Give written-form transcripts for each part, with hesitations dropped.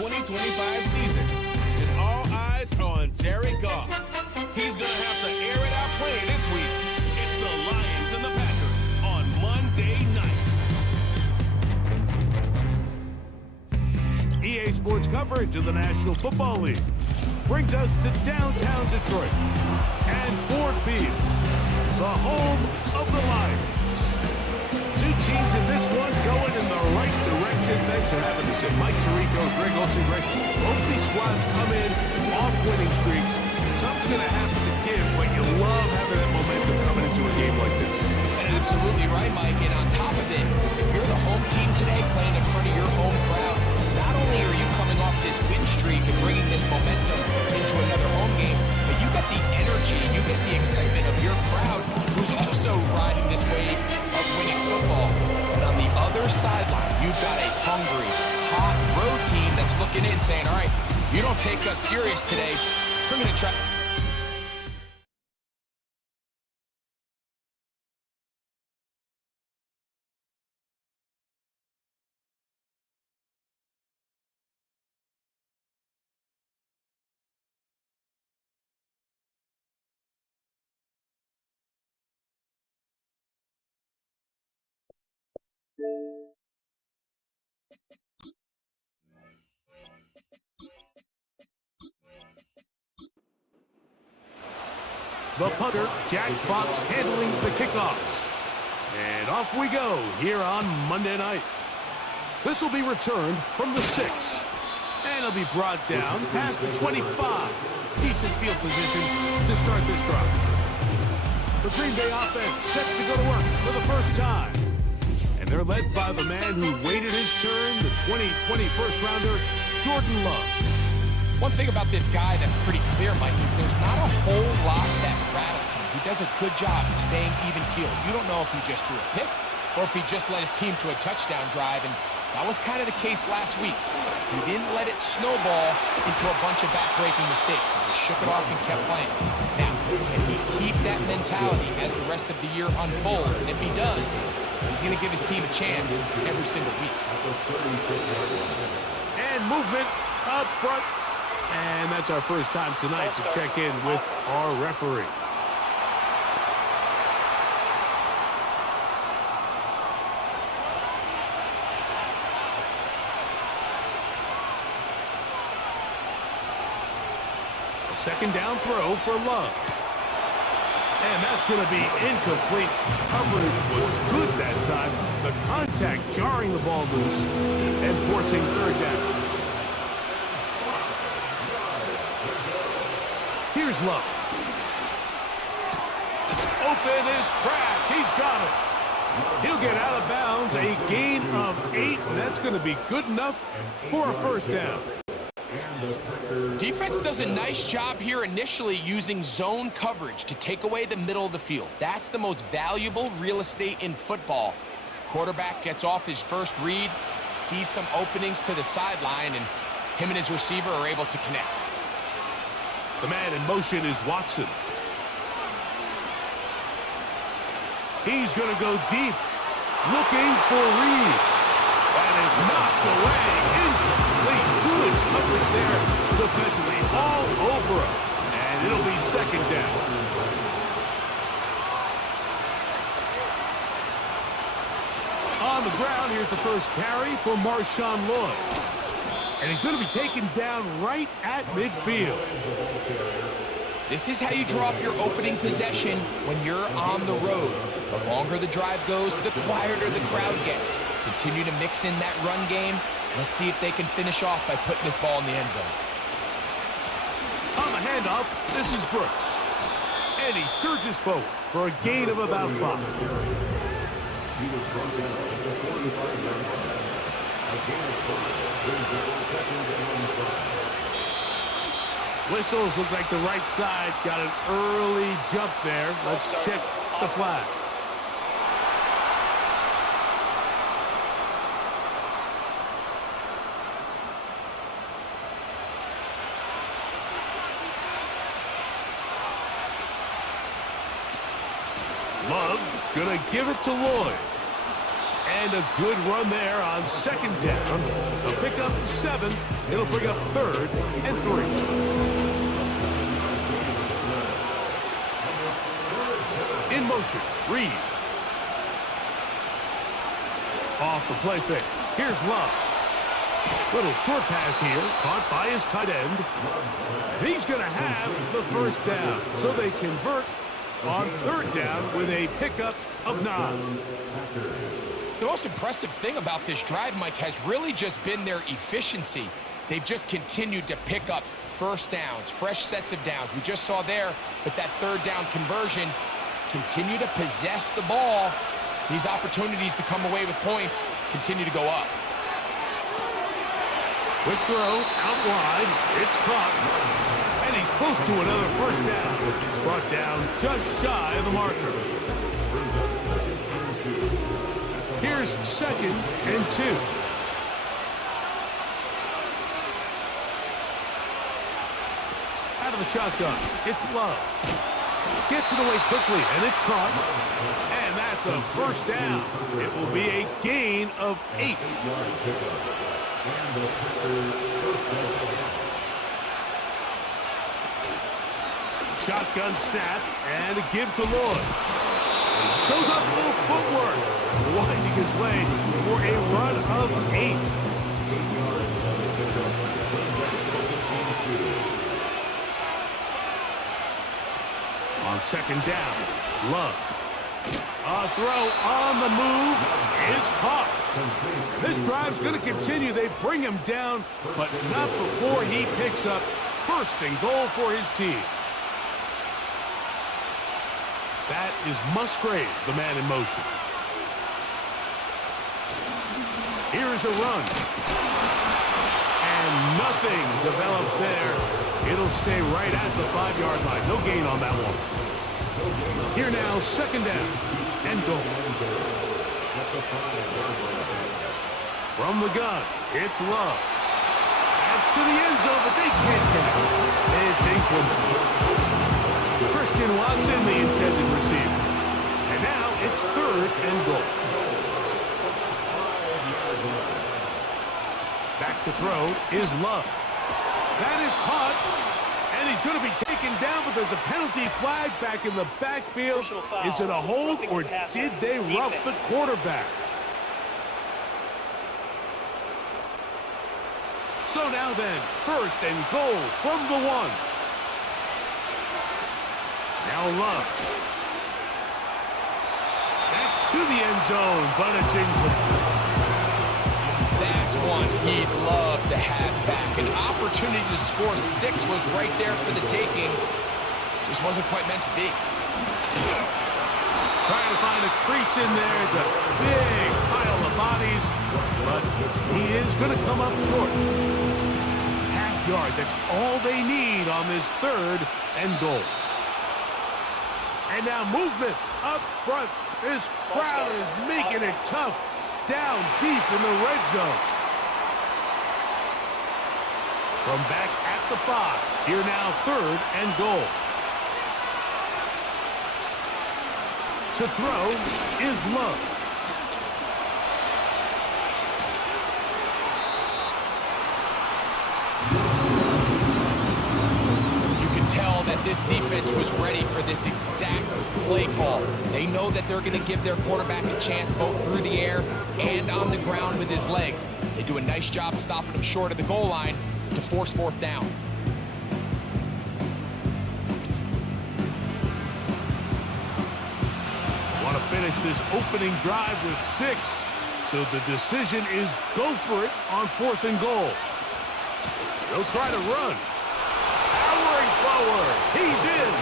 2025 season. And all eyes are on Jared Goff. He's going to have to air it out playing this week. It's the Lions and the Packers on Monday night. EA Sports coverage of the National Football League brings us to downtown Detroit and Ford Field, the home of the Lions. Two teams in this one going in the right direction. Thanks for having us in. Mike Tirico, Greg Olsen. Greg, both these squads come in off winning streaks. Something's going to have to give, but you love having that momentum coming into a game like this. And absolutely right, Mike. And on top of it, if you're the home team today playing in front of your home crowd, not only are you coming off this win streak and bringing this momentum into another home game, but you get the energy, you get the excitement of your crowd who's also riding this wave of winning football. But on the other sideline, you've got a hungry, hot road team that's looking in saying, all right, if you don't take us serious today, we're going to try. The punter, Jack Fox, handling the kickoffs. And off we go here on Monday night. This will be returned from the 6. And it'll be brought down past the 25. Decent field position to start this drive. The Green Bay offense set to go to work for the first time. And they're led by the man who waited his turn, the 2020 first-rounder, Jordan Love. One thing about this guy that's pretty clear, Mike, is there's not a whole lot that rattles him. He does a good job staying even-keeled. You don't know if he just threw a pick or if he just led his team to a touchdown drive, and that was kind of the case last week. He didn't let it snowball into a bunch of back-breaking mistakes. He just shook it off and kept playing. Now, can he keep that mentality as the rest of the year unfolds? And if he does, he's going to give his team a chance every single week. And movement up front. And that's our first time tonight to check in with our referee. A second down throw for Love. And that's going to be incomplete. Coverage was good that time. The contact jarring the ball loose and forcing third down. Here's Love. Open is cracked. He's got it. He'll get out of bounds. A gain of 8. And that's going to be good enough for a first down. Defense does a nice job here initially using zone coverage to take away the middle of the field. That's the most valuable real estate in football. Quarterback gets off his first read, sees some openings to the sideline, and him and his receiver are able to connect. The man in motion is Watson. He's going to go deep, looking for Reed. That is knocked away. Incomplete. Good coverage there defensively all over him. And it'll be second down. On the ground, here's the first carry for Marshawn Lloyd. And he's going to be taken down right at midfield. This is how you draw up your opening possession when you're on the road. The longer the drive goes, the quieter the crowd gets. Continue to mix in that run game. Let's see if they can finish off by putting this ball in the end zone. On the handoff, this is Brooks. And he surges forward for a gain of about 5. Whistles look like the right side got an early jump there. Let's check the flag. Love gonna give it to Lloyd. And a good run there on second down. A pickup 7. It'll bring up 3rd and 3. In motion, Reed. Off the play fake. Here's Love. Little short pass here, caught by his tight end. He's going to have the first down. So they convert on 3rd down with a pickup of 9. The most impressive thing about this drive, Mike, has really just been their efficiency. They've just continued to pick up first downs, fresh sets of downs. We just saw there with that 3rd down conversion, continue to possess the ball. These opportunities to come away with points continue to go up. Quick throw, out wide, it's caught, and he's close to another first down. He's brought down just shy of the marker. Here's 2nd and 2. Out of the shotgun, it's Love. Gets it away quickly, and it's caught. And that's a first down. It will be a gain of 8. Shotgun snap, and a give to Lloyd. He shows off a little footwork, winding his way for a run of 8. On second down, Love. A throw on the move is caught. This drive's going to continue. They bring him down, but not before he picks up 1st and goal for his team. That is Musgrave, the man in motion. Here's a run. And nothing develops there. It'll stay right at the 5-yard line. No gain on that one. Here now, 2nd down and goal. From the gun, it's Love. That's to the end zone, but they can't get it. It's incomplete. Christian Watson, the intended receiver. And now it's 3rd and goal. Back to throw is Love. That is caught, and he's going to be taken down, but there's a penalty flag back in the backfield. Is it a hold, or did they rough the quarterback? So now then, 1st and goal from the 1. Now Love. That's to the end zone, but it's incomplete. That's one he'd love to have back. An opportunity to score 6 was right there for the taking. Just wasn't quite meant to be. Trying to find a crease in there. It's a big pile of bodies, but he is going to come up short. Half yard, that's all they need on this 3rd and goal. And now movement up front. This crowd is making it tough down deep in the red zone. From back at the 5. Here now 3rd and goal. To throw is Love. Tell that this defense was ready for this exact play call. They know that they're going to give their quarterback a chance both through the air and on the ground with his legs. They do a nice job stopping him short of the goal line to force 4th down. Want to finish this opening drive with 6. So the decision is go for it on 4th and goal. They'll try to run. Forward. He's in.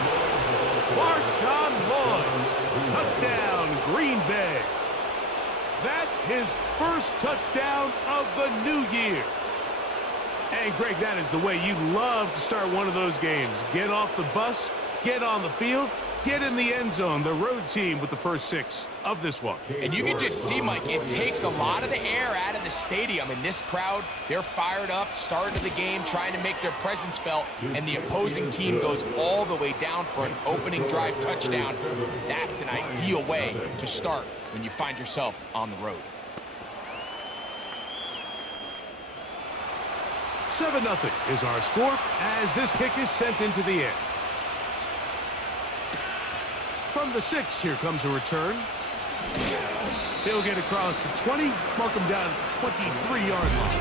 Marshawn Lloyd. Touchdown, Green Bay. That's his first touchdown of the new year. And, Greg, that is the way you love to start one of those games. Get off the bus, get on the field, get in the end zone. The road team with the first 6 of this one. And you can just see, Mike, it takes a lot of the air out of the stadium. And this crowd, they're fired up, start of the game, trying to make their presence felt. And the opposing team goes all the way down for an opening drive touchdown. That's an ideal way to start when you find yourself on the road. 7-0 is our score as this kick is sent into the air. From the 6, here comes a return. He'll get across the 20, mark him down at the 23-yard line.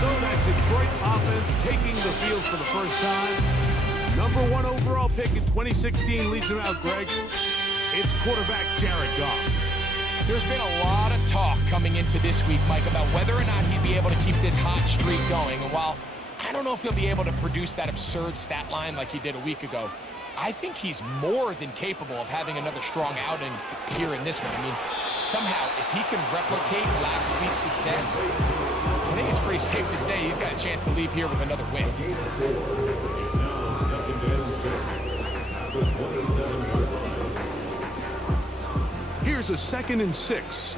So that Detroit offense taking the field for the first time. Number 1 overall pick in 2016 leads him out, Greg. It's quarterback Jared Goff. There's been a lot of talk coming into this week, Mike, about whether or not he'd be able to keep this hot streak going. And while I don't know if he'll be able to produce that absurd stat line like he did a week ago, I think he's more than capable of having another strong outing here in this one. I mean, somehow, if he can replicate last week's success, I think it's pretty safe to say he's got a chance to leave here with another win. It's now 2nd and 6 at the 27-yard line. Here's a 2nd and 6.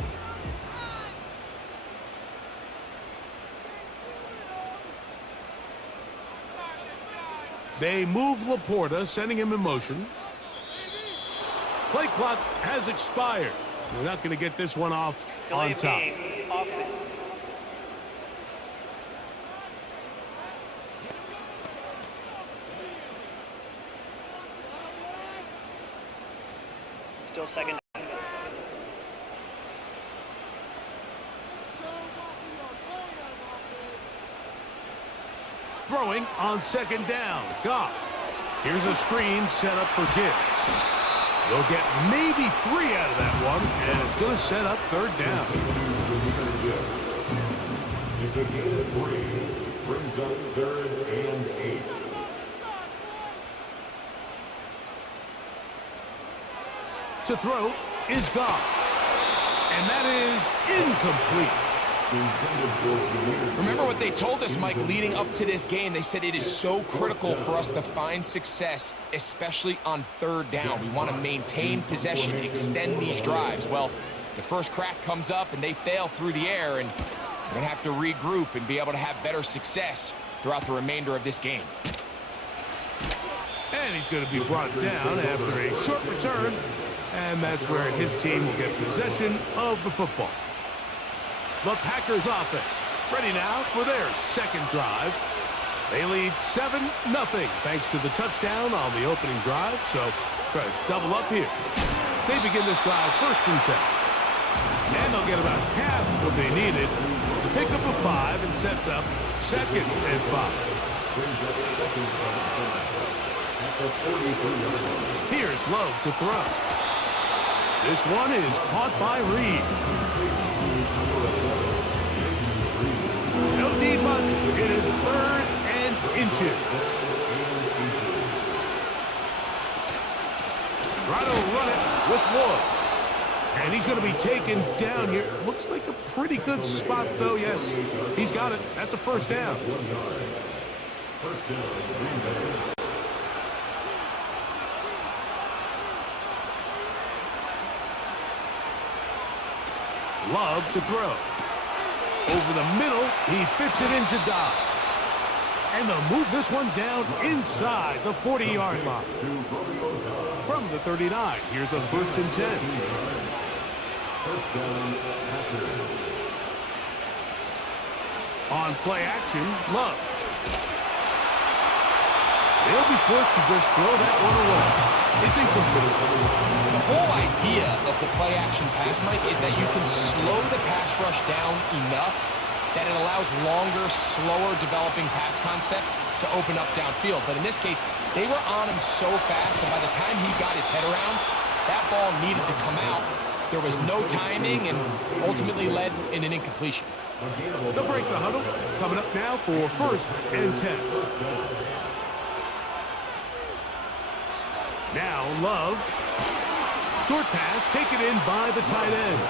They move Laporta, sending him in motion. Play clock has expired. They're not going to get this one off on top. Offense. Still second. Throwing on 2nd down. Goff. Here's a screen set up for Gibbs. They'll get maybe 3 out of that one, and it's going to set up 3rd down. It's a gain of 3. Brings up 3rd and 8. To throw is Goff. And that is incomplete. Remember what they told us, Mike, leading up to this game. They said it is so critical for us to find success, especially on 3rd down. We want to maintain possession, extend these drives. Well, the first crack comes up and they fail through the air, and we're going to have to regroup and be able to have better success throughout the remainder of this game. And he's going to be brought down after a short return, and that's where his team will get possession of the football. The Packers offense ready now for their 2nd drive. They lead 7-0 thanks to the touchdown on the opening drive. So try to double up here. As they begin this drive 1st and 10. And they'll get about half what they needed to pick up a 5 and sets up 2nd and 5. Here's Love to throw. This one is caught by Reed. Don't need much. It is 3rd and inches. Try to run it with Wood. And he's going to be taken down here. Looks like a pretty good spot, though. Yes, he's got it. That's a 1st down. Love to throw. Over the middle, he fits it into Dobbs. And they'll move this one down inside the 40-yard line. From the 39, here's a 1st and 10. On play action, Love. They'll be forced to just throw that one away. It's incomplete. The whole idea of the play-action pass, Mike, is that you can slow the pass rush down enough that it allows longer, slower developing pass concepts to open up downfield. But in this case, they were on him so fast that by the time he got his head around, that ball needed to come out. There was no timing and ultimately led in an incompletion. They'll break the huddle. Coming up now for 1st and 10. Now Love. Short pass taken in by the tight end.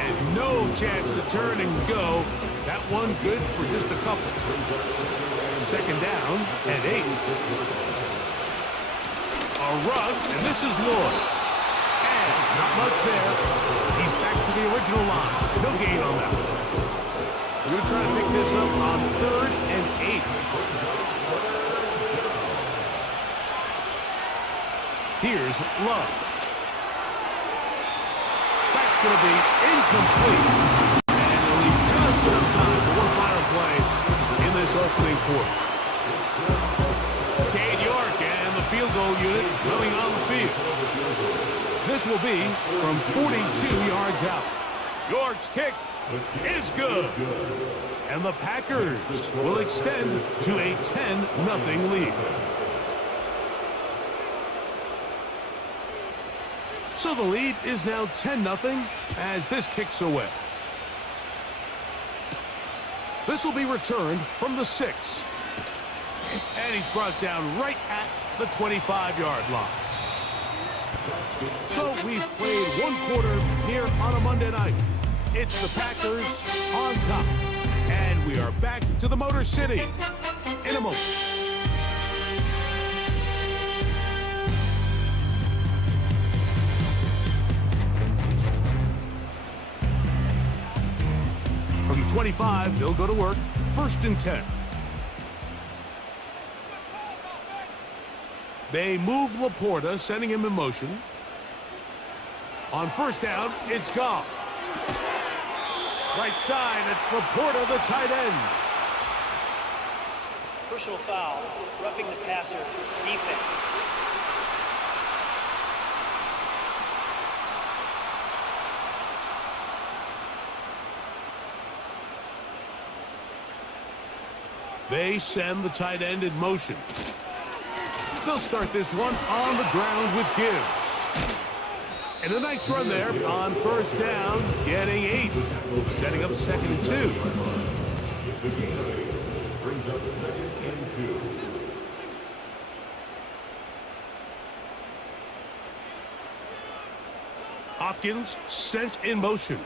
And no chance to turn and go. That one good for just a couple. 2nd down and 8. A rug, and this is Lloyd. And not much there. He's back to the original line. No gain on that one. We're going to try to pick this up on 3rd and 8. Here's Love. That's going to be incomplete. And we'll leave just enough time for one final play opening quarter. Cade York and the field goal unit coming on the field. This will be from 42 yards out. York's kick is good. And the Packers will extend to a 10-0 lead. So the lead is now 10-0 as this kicks away. This will be returned from the 6. And he's brought down right at the 25-yard line. So we've played one quarter here on a Monday night. It's the Packers on top. And we are back to the Motor City in a moment. From the 25, they'll go to work. 1st and 10. They move Laporta, sending him in motion. On 1st down, it's Goff. Right side, it's Laporta, the tight end. Personal foul, roughing the passer, defense. They send the tight end in motion. They'll start this one on the ground with Gibbs. And a nice run there on 1st down, getting 8. Setting up 2nd and 2. It's a gain. Brings up 2nd and 2. Hopkins sent in motion.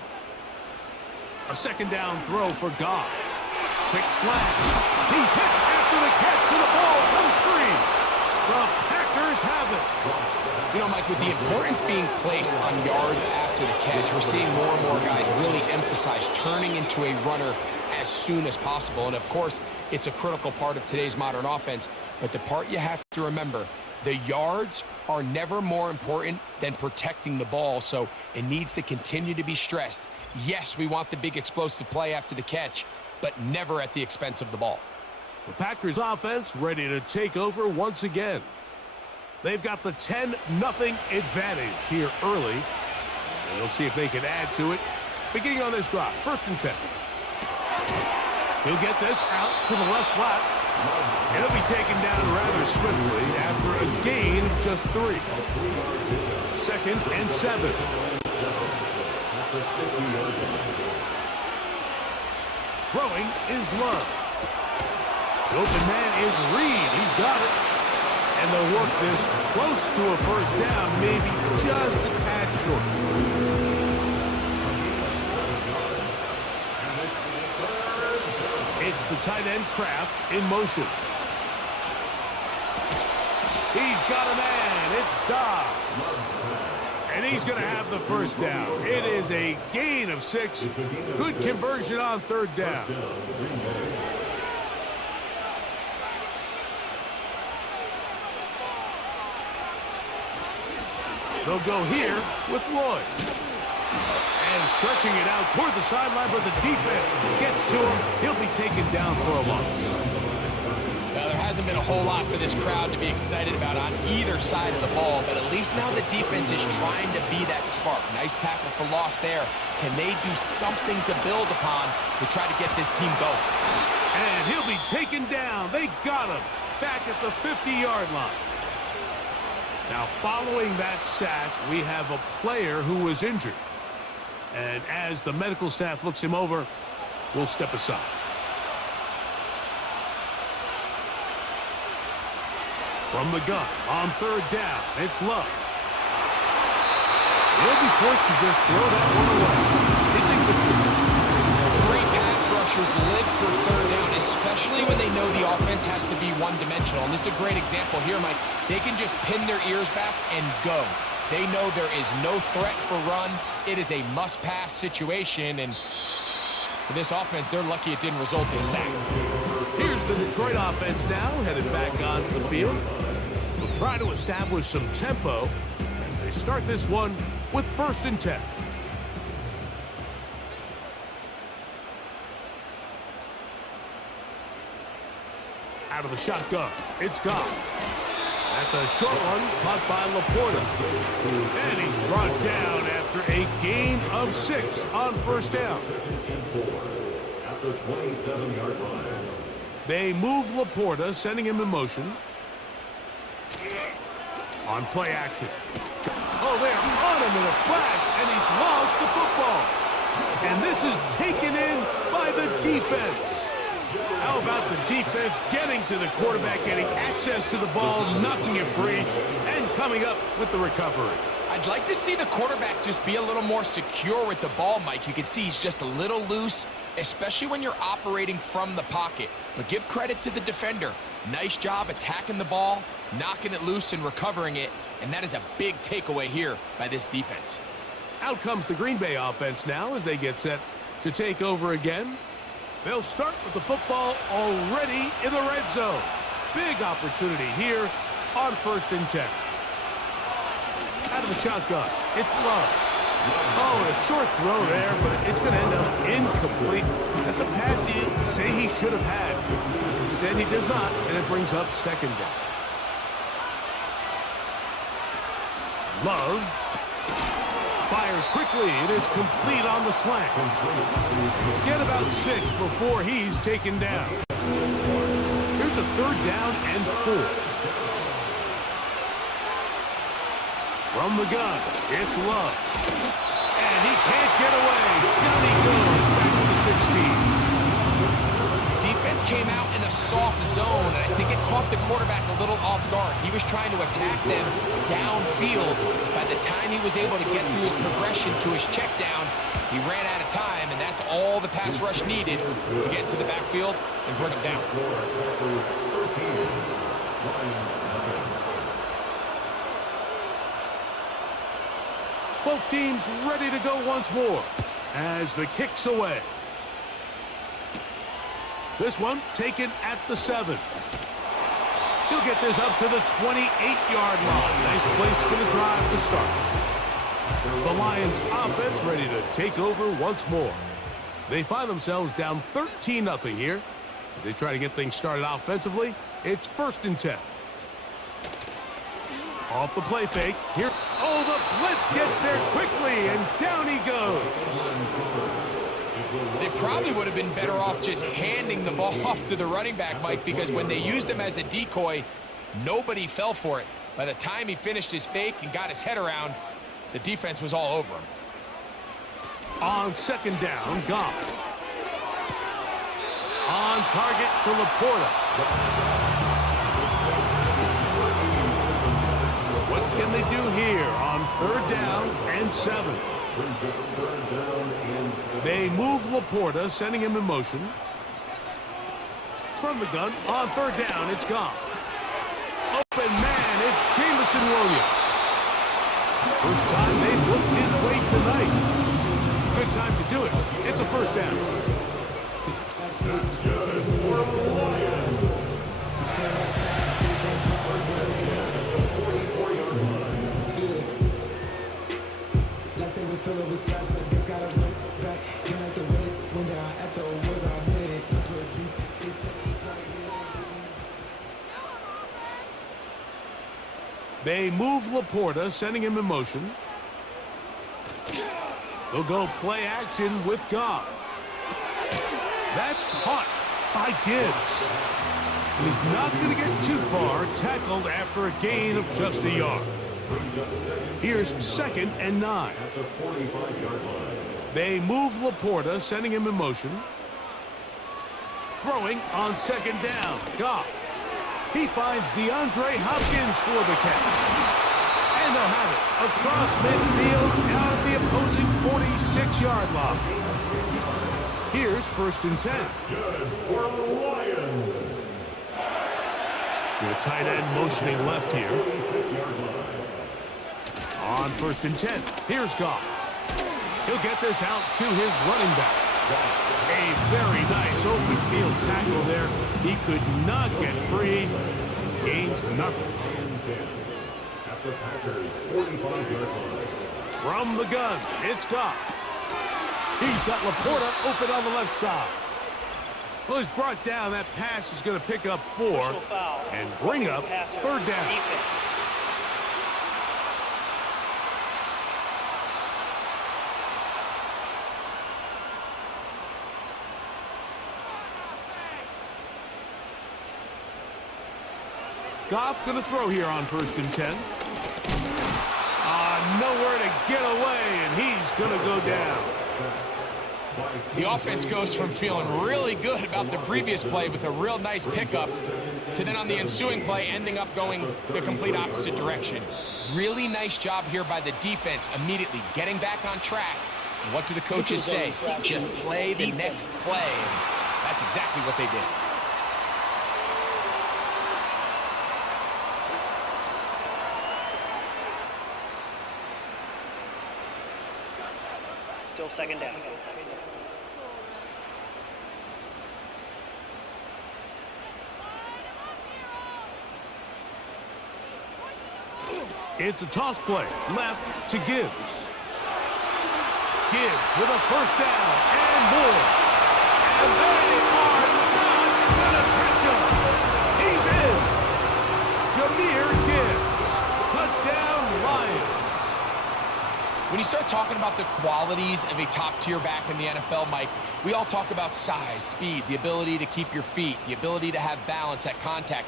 A 2nd down throw for Goff. Quick slant. He's hit after the catch, and the ball comes free. The Packers have it. You know, Mike, with the importance being placed on yards after the catch, we're seeing more and more guys really emphasize turning into a runner as soon as possible. And, of course, it's a critical part of today's modern offense. But the part you have to remember, the yards are never more important than protecting the ball, so it needs to continue to be stressed. Yes, we want the big explosive play after the catch, but never at the expense of the ball. The Packers offense ready to take over once again. They've got the 10-0 advantage here early. And we'll see if they can add to it. Beginning on this drive, 1st and 10. He'll get this out to the left flat. And it'll be taken down rather swiftly after a gain of just 3. 2nd and 7. Throwing is Love. The open man is Reed. He's got it. And they'll work this close to a 1st down, maybe just a tad short. It's the tight end Kraft in motion. He's got a man. It's Dobbs. And he's going to have the 1st down. It is a gain of 6. Good conversion on 3rd down. They'll go here with Lloyd. And stretching it out toward the sideline, but the defense gets to him. He'll be taken down for a loss. Now, there hasn't been a whole lot for this crowd to be excited about on either side of the ball, but at least now the defense is trying to be that spark. Nice tackle for loss there. Can they do something to build upon to try to get this team going? And he'll be taken down. They got him back at the 50-yard line. Now, following that sack, we have a player who was injured. And as the medical staff looks him over, we'll step aside. From the gun, on 3rd down, it's Love. He'll be forced to just throw that one away. It's incomplete. Great pass rushers live for 3rd down, especially when they know the offense has to be one-dimensional. And this is a great example here, Mike. They can just pin their ears back and go. They know there is no threat for run. It is a must-pass situation, and for this offense, they're lucky it didn't result in a sack. Here's the Detroit offense now, headed back onto the field. They'll try to establish some tempo as they start this one with 1st and 10. Out of the shotgun, it's gone. That's a short one caught by Laporta. And he's brought down after a gain of 6 on first down. At the 27-yard line. They move Laporta, sending him in motion. On play action. Oh, they're on him in a flash, and he's lost the football. And this is taken in by the defense. How about the defense getting to the quarterback, getting access to the ball, knocking it free, and coming up with the recovery? I'd like to see the quarterback just be a little more secure with the ball, Mike. You can see he's just a little loose, especially when you're operating from the pocket. But give credit to the defender. Nice job attacking the ball, knocking it loose and recovering it, and that is a big takeaway here by this defense. Out comes the Green Bay offense now as they get set to take over again. They'll start with the football already in the red zone. Big opportunity here on 1st and 10. Out of the shotgun, it's Love. Oh, a short throw there, but it's going to end up incomplete. That's a pass you say he should have had. Instead, he does not, and it brings up 2nd down. Love fires quickly. It is complete on the slant. Get about 6 before he's taken down. Here's a 3rd down and 4. From the gun, it's Love. And he can't get away. Down he goes back to the 16. Defense came out in a soft zone, and I think it caught the quarterback a little off guard. He was trying to attack them downfield. By the time he was able to get through his progression to his check down, he ran out of time, and that's all the pass rush needed to get to the backfield and bring him down. Both teams ready to go once more as the kick's away. This one taken at the 7. He'll get this up to the 28-yard line. Nice place for the drive to start. The Lions offense ready to take over once more. They find themselves down 13-0 here. As they try to get things started offensively, it's 1st and 10. Off the play fake. Here. Oh, the blitz gets there quickly, and down he goes. They probably would have been better off just handing the ball off to the running back, Mike, because when they used him as a decoy, nobody fell for it. By the time he finished his fake and got his head around, the defense was all over him. On 2nd down, Goff. On target to Laporta. What can they do here on 3rd down and 7? They move Laporta, sending him in motion. From the gun, on 3rd down, it's Goff. Open man, it's Jameson Williams. First time they've looked his way tonight. Good time to do it. It's a 1st down. That's good for the Lions. They move Laporta, sending him in motion. They'll go play action with Goff. That's caught by Gibbs. And he's not going to get too far, tackled after a gain of just a yard. Here's 2nd and 9. At the 45-yard line. They move Laporta, sending him in motion. Throwing on 2nd down. Goff. He finds DeAndre Hopkins for the catch. And they'll have it across midfield down at the opposing 46-yard line. Here's 1st and 10. Good for the Lions. The tight end motioning left here. 46-yard line. On 1st and 10, here's Goff. He'll get this out to his running back. A very nice open field tackle there. He could not get free. Gains nothing. At the Packers' 45-yard line. From the gun, it's Goff. He's got Laporta open on the left side. Well, he's brought down. That pass is going to pick up 4 Personal foul. and bring Roughing up the passer, 3rd down. defense. Goff going to throw here on 1st and 10. Nowhere to get away, and he's going to go down. The offense goes from feeling really good about the previous play with a real nice pickup to then on the ensuing play ending up going the complete opposite direction. Really nice job here by the defense immediately getting back on track. And what do the coaches say? Just play the next play. And that's exactly what they did. Still 2nd down. It's a toss play. Left to Gibbs. Gibbs with a 1st down and more. And they are not going to catch him. He's in. Jahmyr Gibbs. Touchdown, Lions. When you start talking about the qualities of a top-tier back in the NFL, Mike, we all talk about size, speed, the ability to keep your feet, the ability to have balance at contact.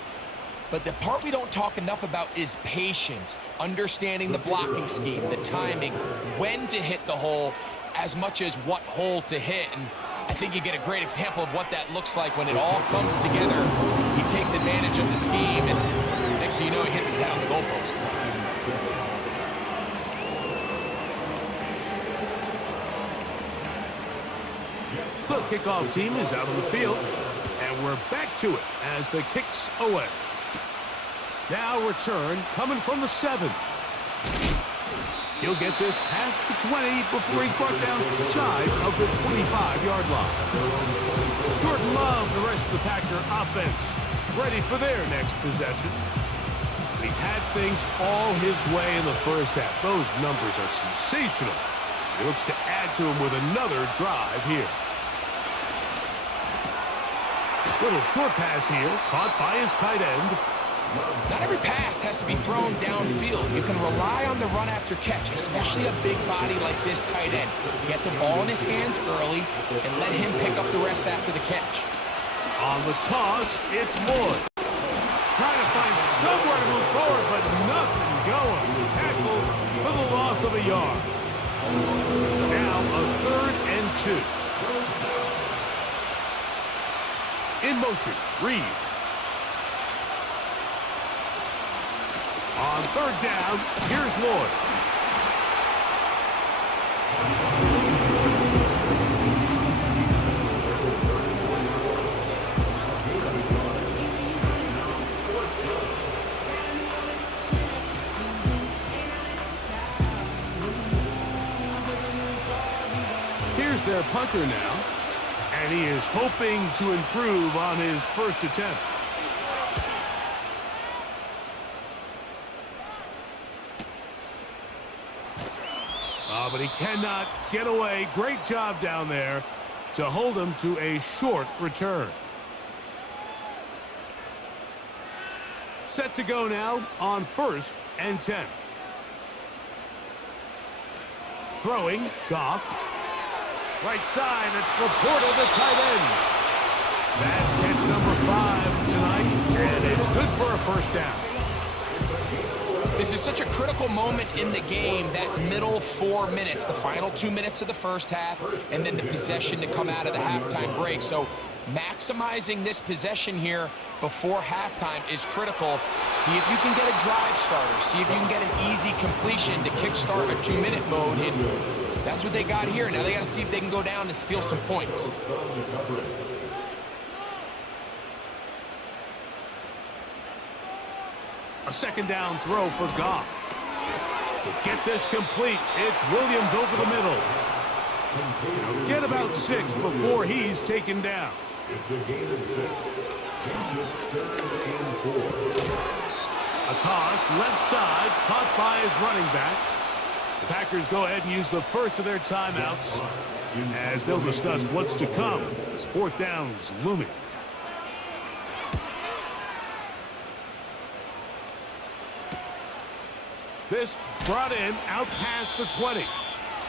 But the part we don't talk enough about is patience, understanding the blocking scheme, the timing, when to hit the hole, as much as what hole to hit. And I think you get a great example of what that looks like when it all comes together. He takes advantage of the scheme, and next thing you know, he hits his head on the goalpost. The kickoff team is out on the field, and we're back to it as the kick's away. Now return coming from the 7. He'll get this past the 20 before he's brought down shy of the 25-yard line. Jordan Love, the rest of the Packer offense, ready for their next possession. He's had things all his way in the first half. Those numbers are sensational. He looks to add to them with another drive here. Little short pass here, caught by his tight end. Not every pass has to be thrown downfield. You can rely on the run after catch, especially a big body like this tight end. Get the ball in his hands early and let him pick up the rest after the catch. On the toss, it's Lloyd. Trying to find somewhere to move forward, but nothing going. Tackled for the loss of a yard. Now a 3rd and 2. In motion, Reed. On 3rd down, here's Lloyd. Here's their punter now. And he is hoping to improve on his first attempt. But he cannot get away. Great job down there to hold him to a short return. Set to go now on 1st and 10. Throwing, Goff. Right side, it's Laporta, the tight end. That's catch number 5 tonight, and it's good for a 1st down. This is such a critical moment in the game, that middle 4 minutes, the final 2 minutes of the first half, and then the possession to come out of the halftime break. So maximizing this possession here before halftime is critical. See if you can get a drive starter. See if you can get an easy completion to kickstart a 2-minute mode. And that's what they got here. Now they got to see if they can go down and steal some points. A 2nd down throw for Goff. To get this complete, it's Williams over the middle. He'll get about 6 before he's taken down. It's a gain of 6. Third and 4. A toss, left side, caught by his running back. The Packers go ahead and use the first of their timeouts. as they'll discuss what's to come as fourth down is looming. This brought in out past the 20.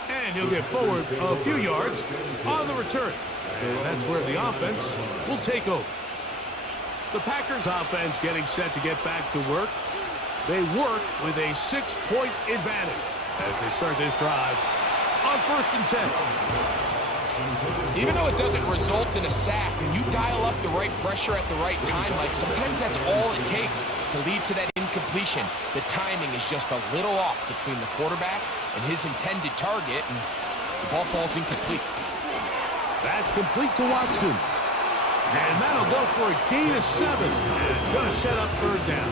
And he'll get forward a few yards on the return. And that's where the offense will take over. The Packers offense getting set to get back to work. They work with a 6-point advantage as they start this drive on 1st and 10. Even though it doesn't result in a sack, when you dial up the right pressure at the right time, like sometimes that's all it takes to lead to that incompletion. The timing is just a little off between the quarterback and his intended target, and the ball falls incomplete. That's complete to Watson. And that'll go for a gain of 7. And it's going to set up 3rd down.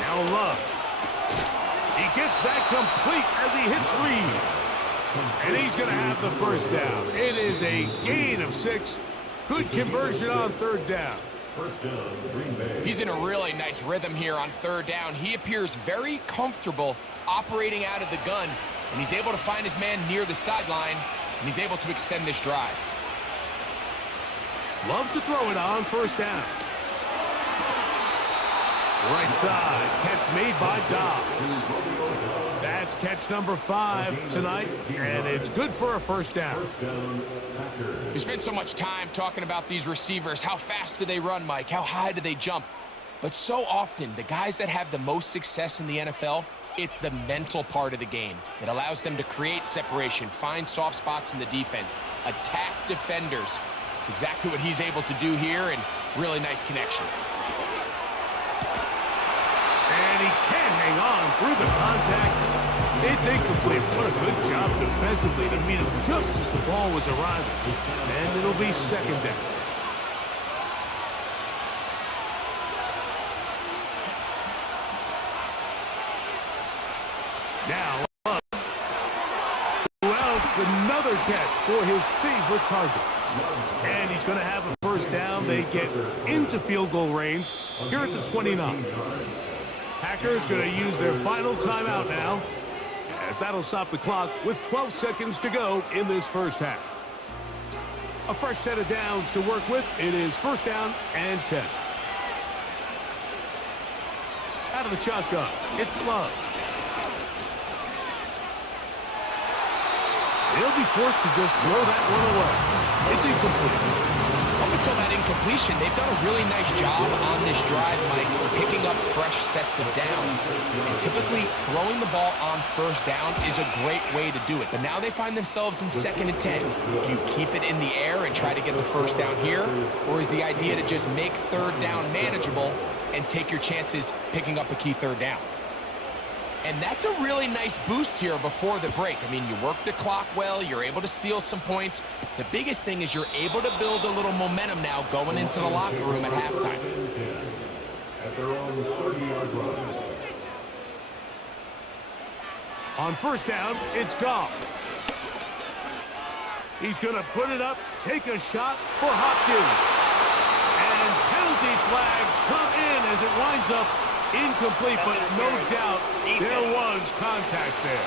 Now Love. He gets that complete as he hits Reed. And he's going to have the 1st down. It is a gain of 6. Good conversion on 3rd down. He's in a really nice rhythm here on 3rd down. He appears very comfortable operating out of the gun, and he's able to find his man near the sideline, and he's able to extend this drive. Love to throw it on 1st down. Right side, catch made by Dobbs. That's catch number 5 tonight, and it's good for a 1st down. We spent so much time talking about these receivers. How fast do they run, Mike? How high do they jump? But so often, the guys that have the most success in the NFL, it's the mental part of the game. It allows them to create separation, find soft spots in the defense, attack defenders. It's exactly what he's able to do here, and really nice connection. And he can't hang on through the contact. It's incomplete. What a good job defensively to meet him just as the ball was arriving. And it'll be 2nd down. Now, Wells, another catch for his favorite target. And he's going to have a 1st down. They get into field goal range here at the 29. Packers going to use their final timeout now, as that'll stop the clock with 12 seconds to go in this 1st half. A fresh set of downs to work with. It is 1st down and 10. Out of the shotgun, it's Love. He'll be forced to just throw that one away. It's incomplete. Up until that incompletion, they've done a really nice job on this drive, Mike, picking up fresh sets of downs. And typically, throwing the ball on 1st down is a great way to do it. But now they find themselves in 2nd and 10. Do you keep it in the air and try to get the 1st down here? Or is the idea to just make 3rd down manageable and take your chances picking up a key 3rd down? And that's a really nice boost here before the break. I mean, you work the clock well. You're able to steal some points. The biggest thing is you're able to build a little momentum now going into the locker room at halftime. At their own 30-yard line. On 1st down, it's Goff. He's going to put it up, take a shot for Hopkins. And penalty flags come in as it winds up incomplete, but no doubt there was contact there.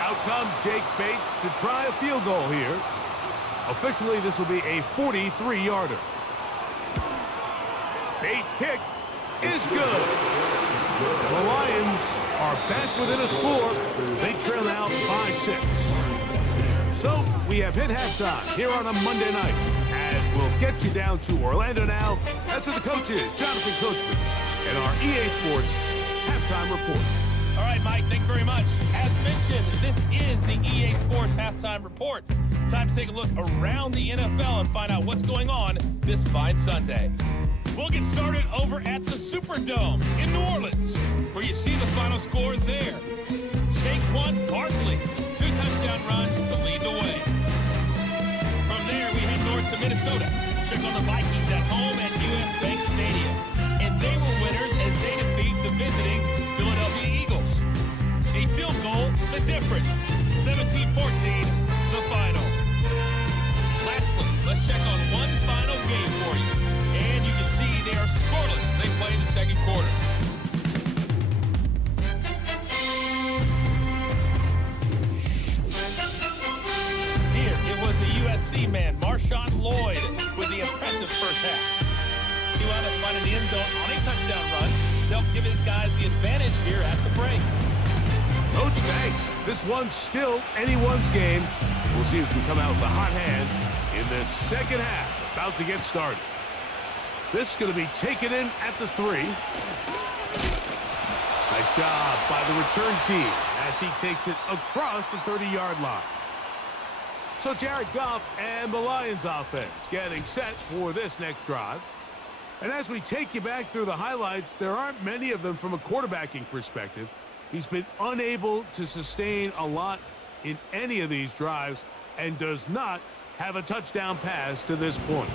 Out comes Jake Bates to try a field goal here. Officially, this will be a 43-yarder. Bates' kick is good. The Lions are back within a score. They trail now 5-6. So we have hit halftime here on a Monday night. As we'll get you down to Orlando now. That's where the coach is, Jonathan Coachman, and our EA Sports halftime report. All right, Mike, thanks very much. As mentioned, this is the EA Sports halftime report. Time to take a look around the NFL and find out what's going on this fine Sunday. We'll get started over at the Superdome in New Orleans, where you see the final score there. Saquon Barkley, 2 touchdown runs to lead the way. From there, we head north to Minnesota. Check on the Vikings at home at US Bank Stadium. And they were winners as they defeat the visiting Philadelphia Eagles. A field goal, the difference. 17-14, the final. let's check on one final game for you. And you can see they are scoreless as they play the second quarter. Here, it was the USC man, Marshawn Lloyd, with the impressive first half. He wound up finding the end zone on a touchdown run to help give his guys the advantage here at the break. Coach, thanks. This one's still anyone's game. We'll see who can come out with a hot hand in this second half. About to get started. This is going to be taken in at the 3. Nice job by the return team as he takes it across the 30-yard line. So Jared Goff and the Lions offense getting set for this next drive. And as we take you back through the highlights, there aren't many of them from a quarterbacking perspective. He's been unable to sustain a lot in any of these drives and does not have a touchdown pass to this point.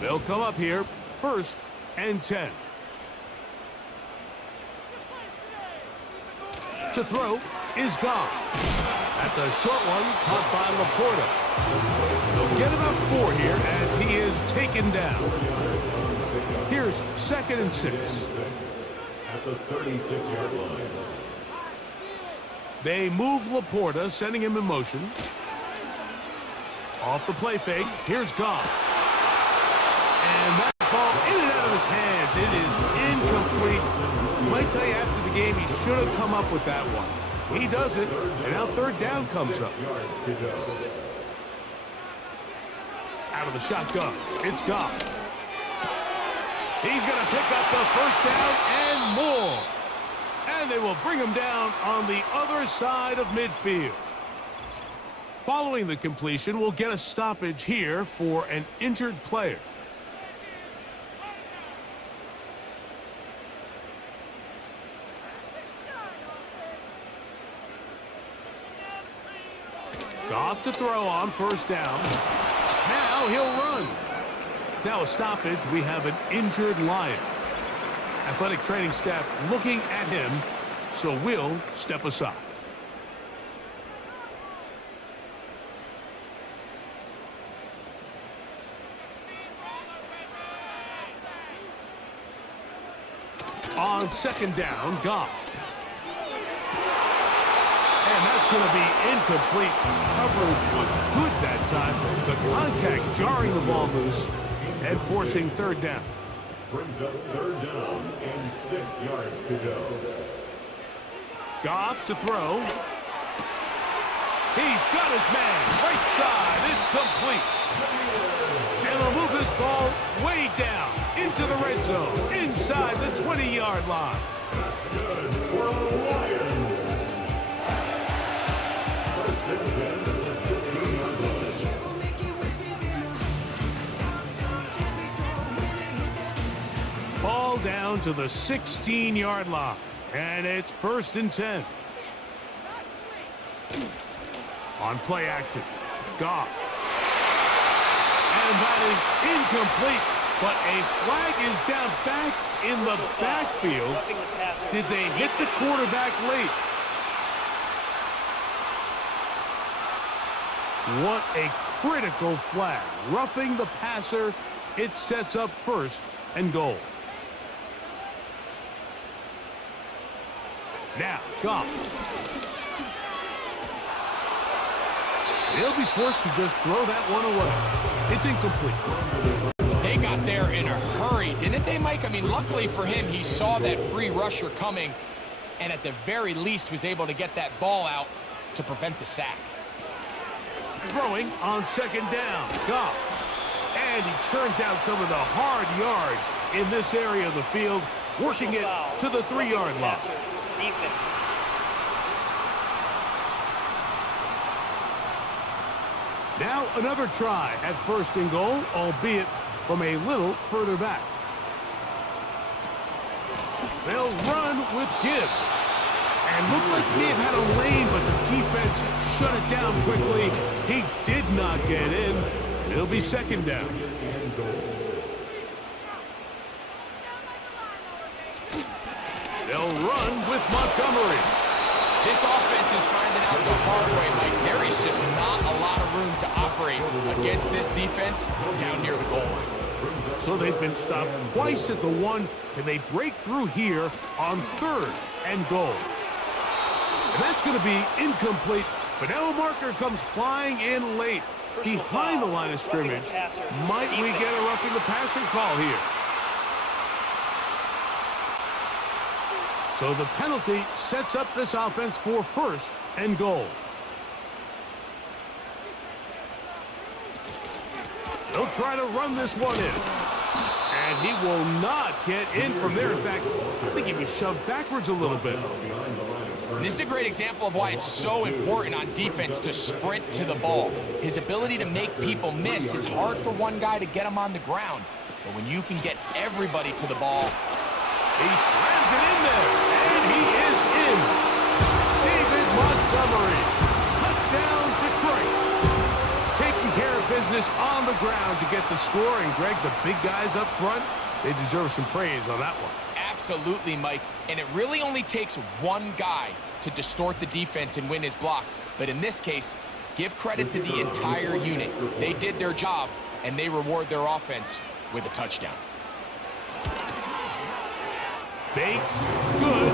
They'll come up here, 1st and 10. To throw is Goff. That's a short one caught by Laporta. They'll get about 4 here as he is taken down. Here's 2nd and 6. At the 36-yard line. They move Laporta, sending him in motion. Off the play fake, here's Goff. And that ball in and out of his hands. It is incomplete. I might tell you after the game he should have come up with that one. He doesn't, and now 3rd down comes up. Out of the shotgun, it's Goff. He's going to pick up the 1st down and more. And they will bring him down on the other side of midfield. Following the completion, we'll get a stoppage here for an injured player. Goff to throw on 1st down. Now he'll run. Now a stoppage. We have an injured Lion. Athletic training staff looking at him, so we'll step aside. On 2nd down, Goff. And that's going to be incomplete. Coverage was good that time. The contact jarring the ball loose and forcing 3rd down. Brings up 3rd down and 6 yards to go. Goff to throw. He's got his man. Right side. It's complete. And they'll move this ball way down into the red zone, inside the 20-yard line. That's good for the Lions. 1st and 10 at the 16-yard line. Ball down to the 16-yard line. And it's 1st and 10. On play action, Goff. And that is incomplete. But a flag is down back in the backfield. Did they hit the quarterback late? What a critical flag. Roughing the passer. It sets up 1st and goal. Now, Goff. They'll be forced to just throw that one away. It's incomplete. They got there in a hurry, didn't they, Mike? I mean, luckily for him, he saw that free rusher coming and at the very least was able to get that ball out to prevent the sack. Throwing on 2nd down, Goff. And he churns out some of the hard yards in this area of the field, working it to the 3-yard line. Now another try at 1st and goal, albeit from a little further back. They'll run with Gibbs. And looked like he may have had a lane, but the defense shut it down quickly. He did not get in. It'll be 2nd down. They'll run with Montgomery. This offense is finding out the hard way, Mike. There is just not a lot of room to operate against against this defense down near the goal line. So they've been stopped twice at the 1. Can they break through here on 3rd and goal? And that's going to be incomplete. But now a marker comes flying in late behind the line of scrimmage. Might we get a roughing the passer call here? So the penalty sets up this offense for 1st and goal. They'll try to run this one in. And he will not get in from there. In fact, I think he was shoved backwards a little bit. And this is a great example of why it's so important on defense to sprint to the ball. His ability to make people miss is hard for one guy to get him on the ground. But when you can get everybody to the ball, he slams it in there, and he is in. David Montgomery, touchdown Detroit. Taking care of business on the ground to get the score. And Greg, the big guys up front, they deserve some praise on that one. Absolutely, Mike. And it really only takes one guy to distort the defense and win his block. But in this case, give credit to the entire unit. They did their job, and they reward their offense with a touchdown. Bates, good,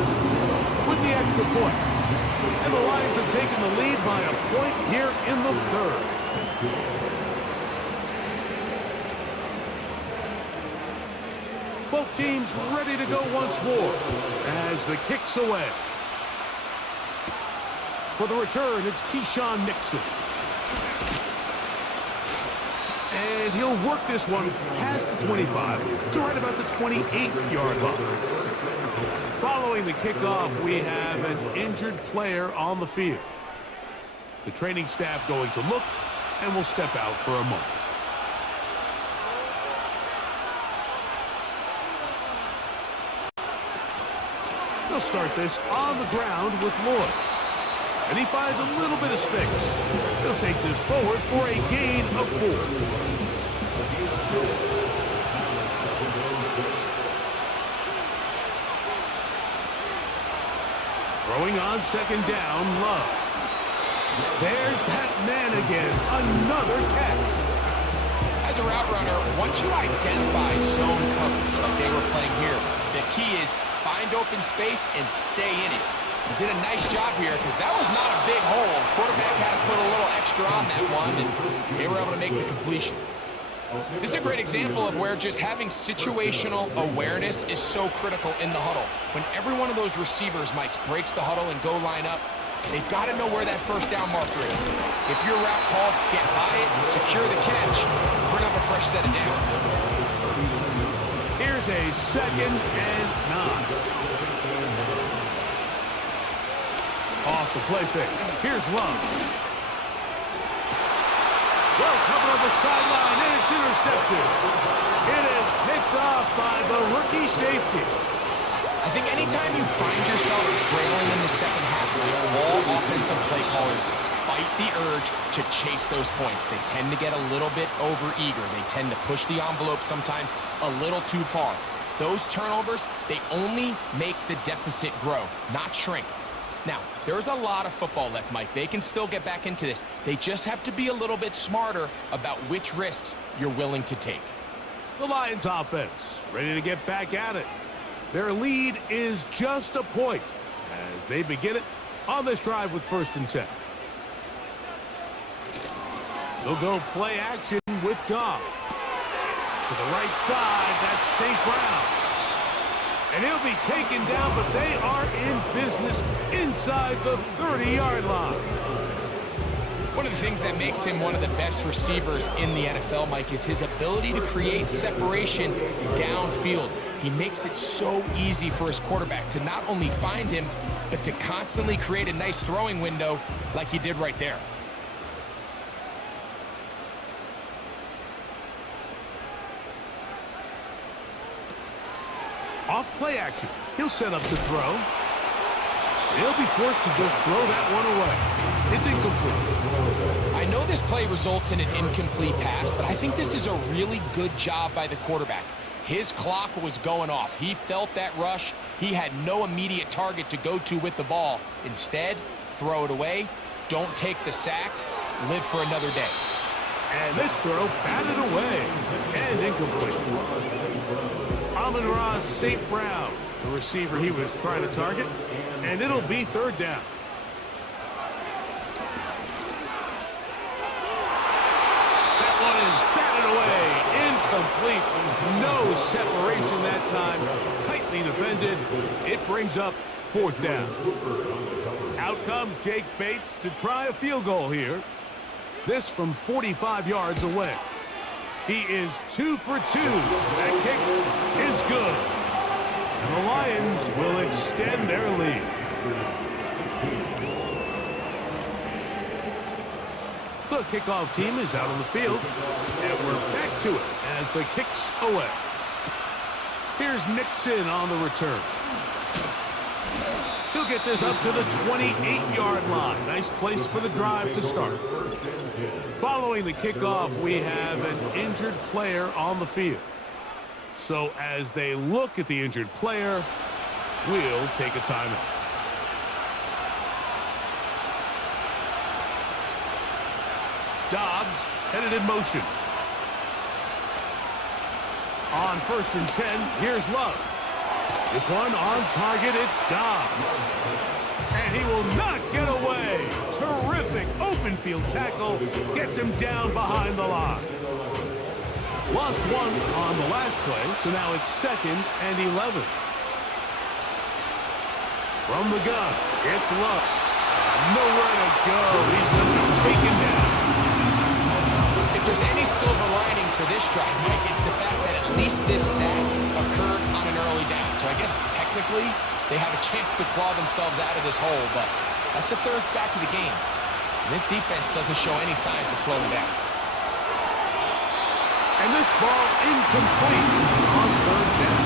with the extra point. And the Lions have taken the lead by a point here in the 3rd. Both teams ready to go once more as the kick's away. For the return, it's Keyshawn Nixon. And he'll work this one past the 25 to right about the 28-yard line. Following the kickoff, we have an injured player on the field. The training staff going to look and will step out for a moment. They'll start this on the ground with Lloyd. And he finds a little bit of space. He'll take this forward for a gain of 4. Throwing on 2nd down, Love. There's that man again. Another catch. As a route runner, once you identify zone coverage like they were playing here, the key is find open space and stay in it. He did a nice job here because that was not a big hole. Quarterback had to put a little extra on that one, and they were able to make the completion. This is a great example of where just having situational awareness is so critical in the huddle. When every one of those receivers, Mike, breaks the huddle and go line up, they've got to know where that 1st down marker is. If your route calls, get by it, secure the catch, bring up a fresh set of downs. Here's a 2nd and 9. Off the play fake. Here's Love. Well covered on the sideline, and it's intercepted. It is picked off by the rookie safety. I think anytime you find yourself trailing in the 2nd half, all offensive play callers fight the urge to chase those points. They tend to get a little bit over-eager. They tend to push the envelope sometimes a little too far. Those turnovers, they only make the deficit grow, not shrink. Now, there's a lot of football left, Mike. They can still get back into this. They just have to be a little bit smarter about which risks you're willing to take. The Lions offense ready to get back at it. Their lead is just a point as they begin it on this drive with 1st and 10. They'll go play action with Goff. To the right side, that's St. Brown. And he'll be taken down, but they are in business inside the 30-yard line. One of the things that makes him one of the best receivers in the NFL, Mike, is his ability to create separation downfield. He makes it so easy for his quarterback to not only find him, but to constantly create a nice throwing window like he did right there. Off play action. He'll set up to throw. He'll be forced to just throw that one away. It's incomplete. I know this play results in an incomplete pass, but I think this is a really good job by the quarterback. His clock was going off. He felt that rush. He had no immediate target to go to with the ball. Instead, throw it away. Don't take the sack. Live for another day. And this throw batted away and incomplete. Amon-Ra St. Brown, the receiver he was trying to target, and it'll be third down. That one is batted away, incomplete. No separation that time, tightly defended. It brings up fourth down. Out comes Jake Bates to try a field goal here. This from 45 yards away. He is 2 for 2. That kick is good. And the Lions will extend their lead. The kickoff team is out on the field. And we're back to it as the kick's away. Here's Nixon on the return. He'll get this up to the 28-yard line. Nice place for the drive to start. Following the kickoff, we have an injured player on the field. So as they look at the injured player, we'll take a timeout. Dobbs headed in motion. On 1st and 10, here's Love. This one on target, it's Dobbs. And he will not get away. Terrific open field tackle. Gets him down behind the line. Lost one on the last play, so now it's 2nd and 11. From the gun, it's Love. Nowhere to go. He's going to be taken down. If there's any silver lining for this drive, Mike, it's the fact that at least this sack occurred on an early down. So I guess technically they have a chance to claw themselves out of this hole, but that's the 3rd sack of the game. This defense doesn't show any signs of slowing down. And this ball incomplete on 3rd down.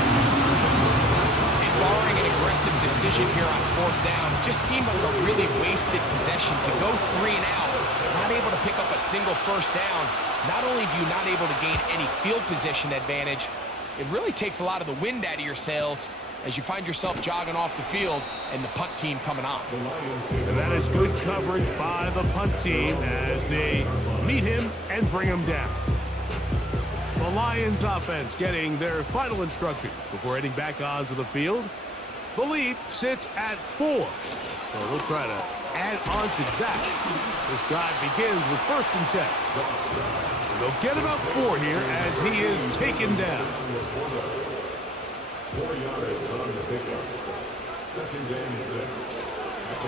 And barring an aggressive decision here on 4th down, it just seemed like a really wasted possession to go 3 and out. Not able to pick up a single 1st down. Not only do you not able to gain any field position advantage, it really takes a lot of the wind out of your sails as you find yourself jogging off the field and the punt team coming on. And that is good coverage by the punt team as they meet him and bring him down. The Lions offense getting their final instructions before heading back onto the field. The lead sits at 4. So they'll try to add on to that. This drive begins with 1st and 10. And they'll get about 4 here as he is taken down. 4 yards on the pickup. 2nd and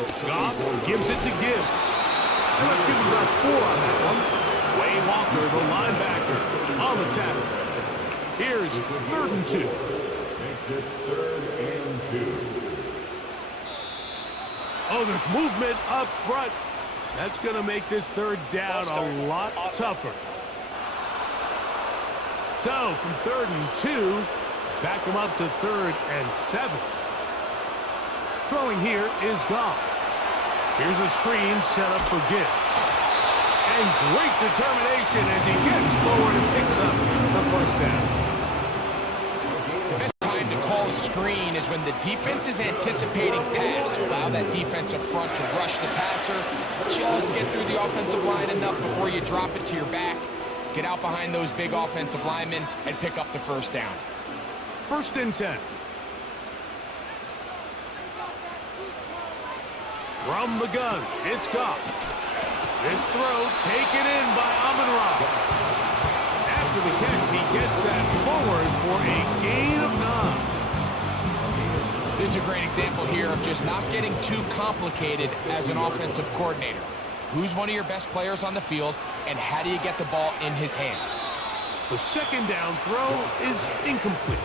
6. Goff gives it to Gibbs. And let's give him about 4 on that one. Wayne Walker, the linebacker, on the tackle. Here's 3rd and 2. Makes it 3rd and 2. Oh, there's movement up front. That's going to make this 3rd down a lot tougher. So, from 3rd and 2, back him up to 3rd and 7. Throwing here is Goff. Here's a screen set up for Gibbs. And great determination as he gets forward and picks up the 1st down. The best time to call a screen is when the defense is anticipating pass. Allow that defensive front to rush the passer. Just get through the offensive line enough before you drop it to your back. Get out behind those big offensive linemen and pick up the 1st down. 1st and 10. From the gun, it's Goff. This throw taken in by Amon-Ra. After the catch, he gets that forward for a gain of 9. This is a great example here of just not getting too complicated as an offensive coordinator. Who's one of your best players on the field, and how do you get the ball in his hands? The 2nd down throw is incomplete.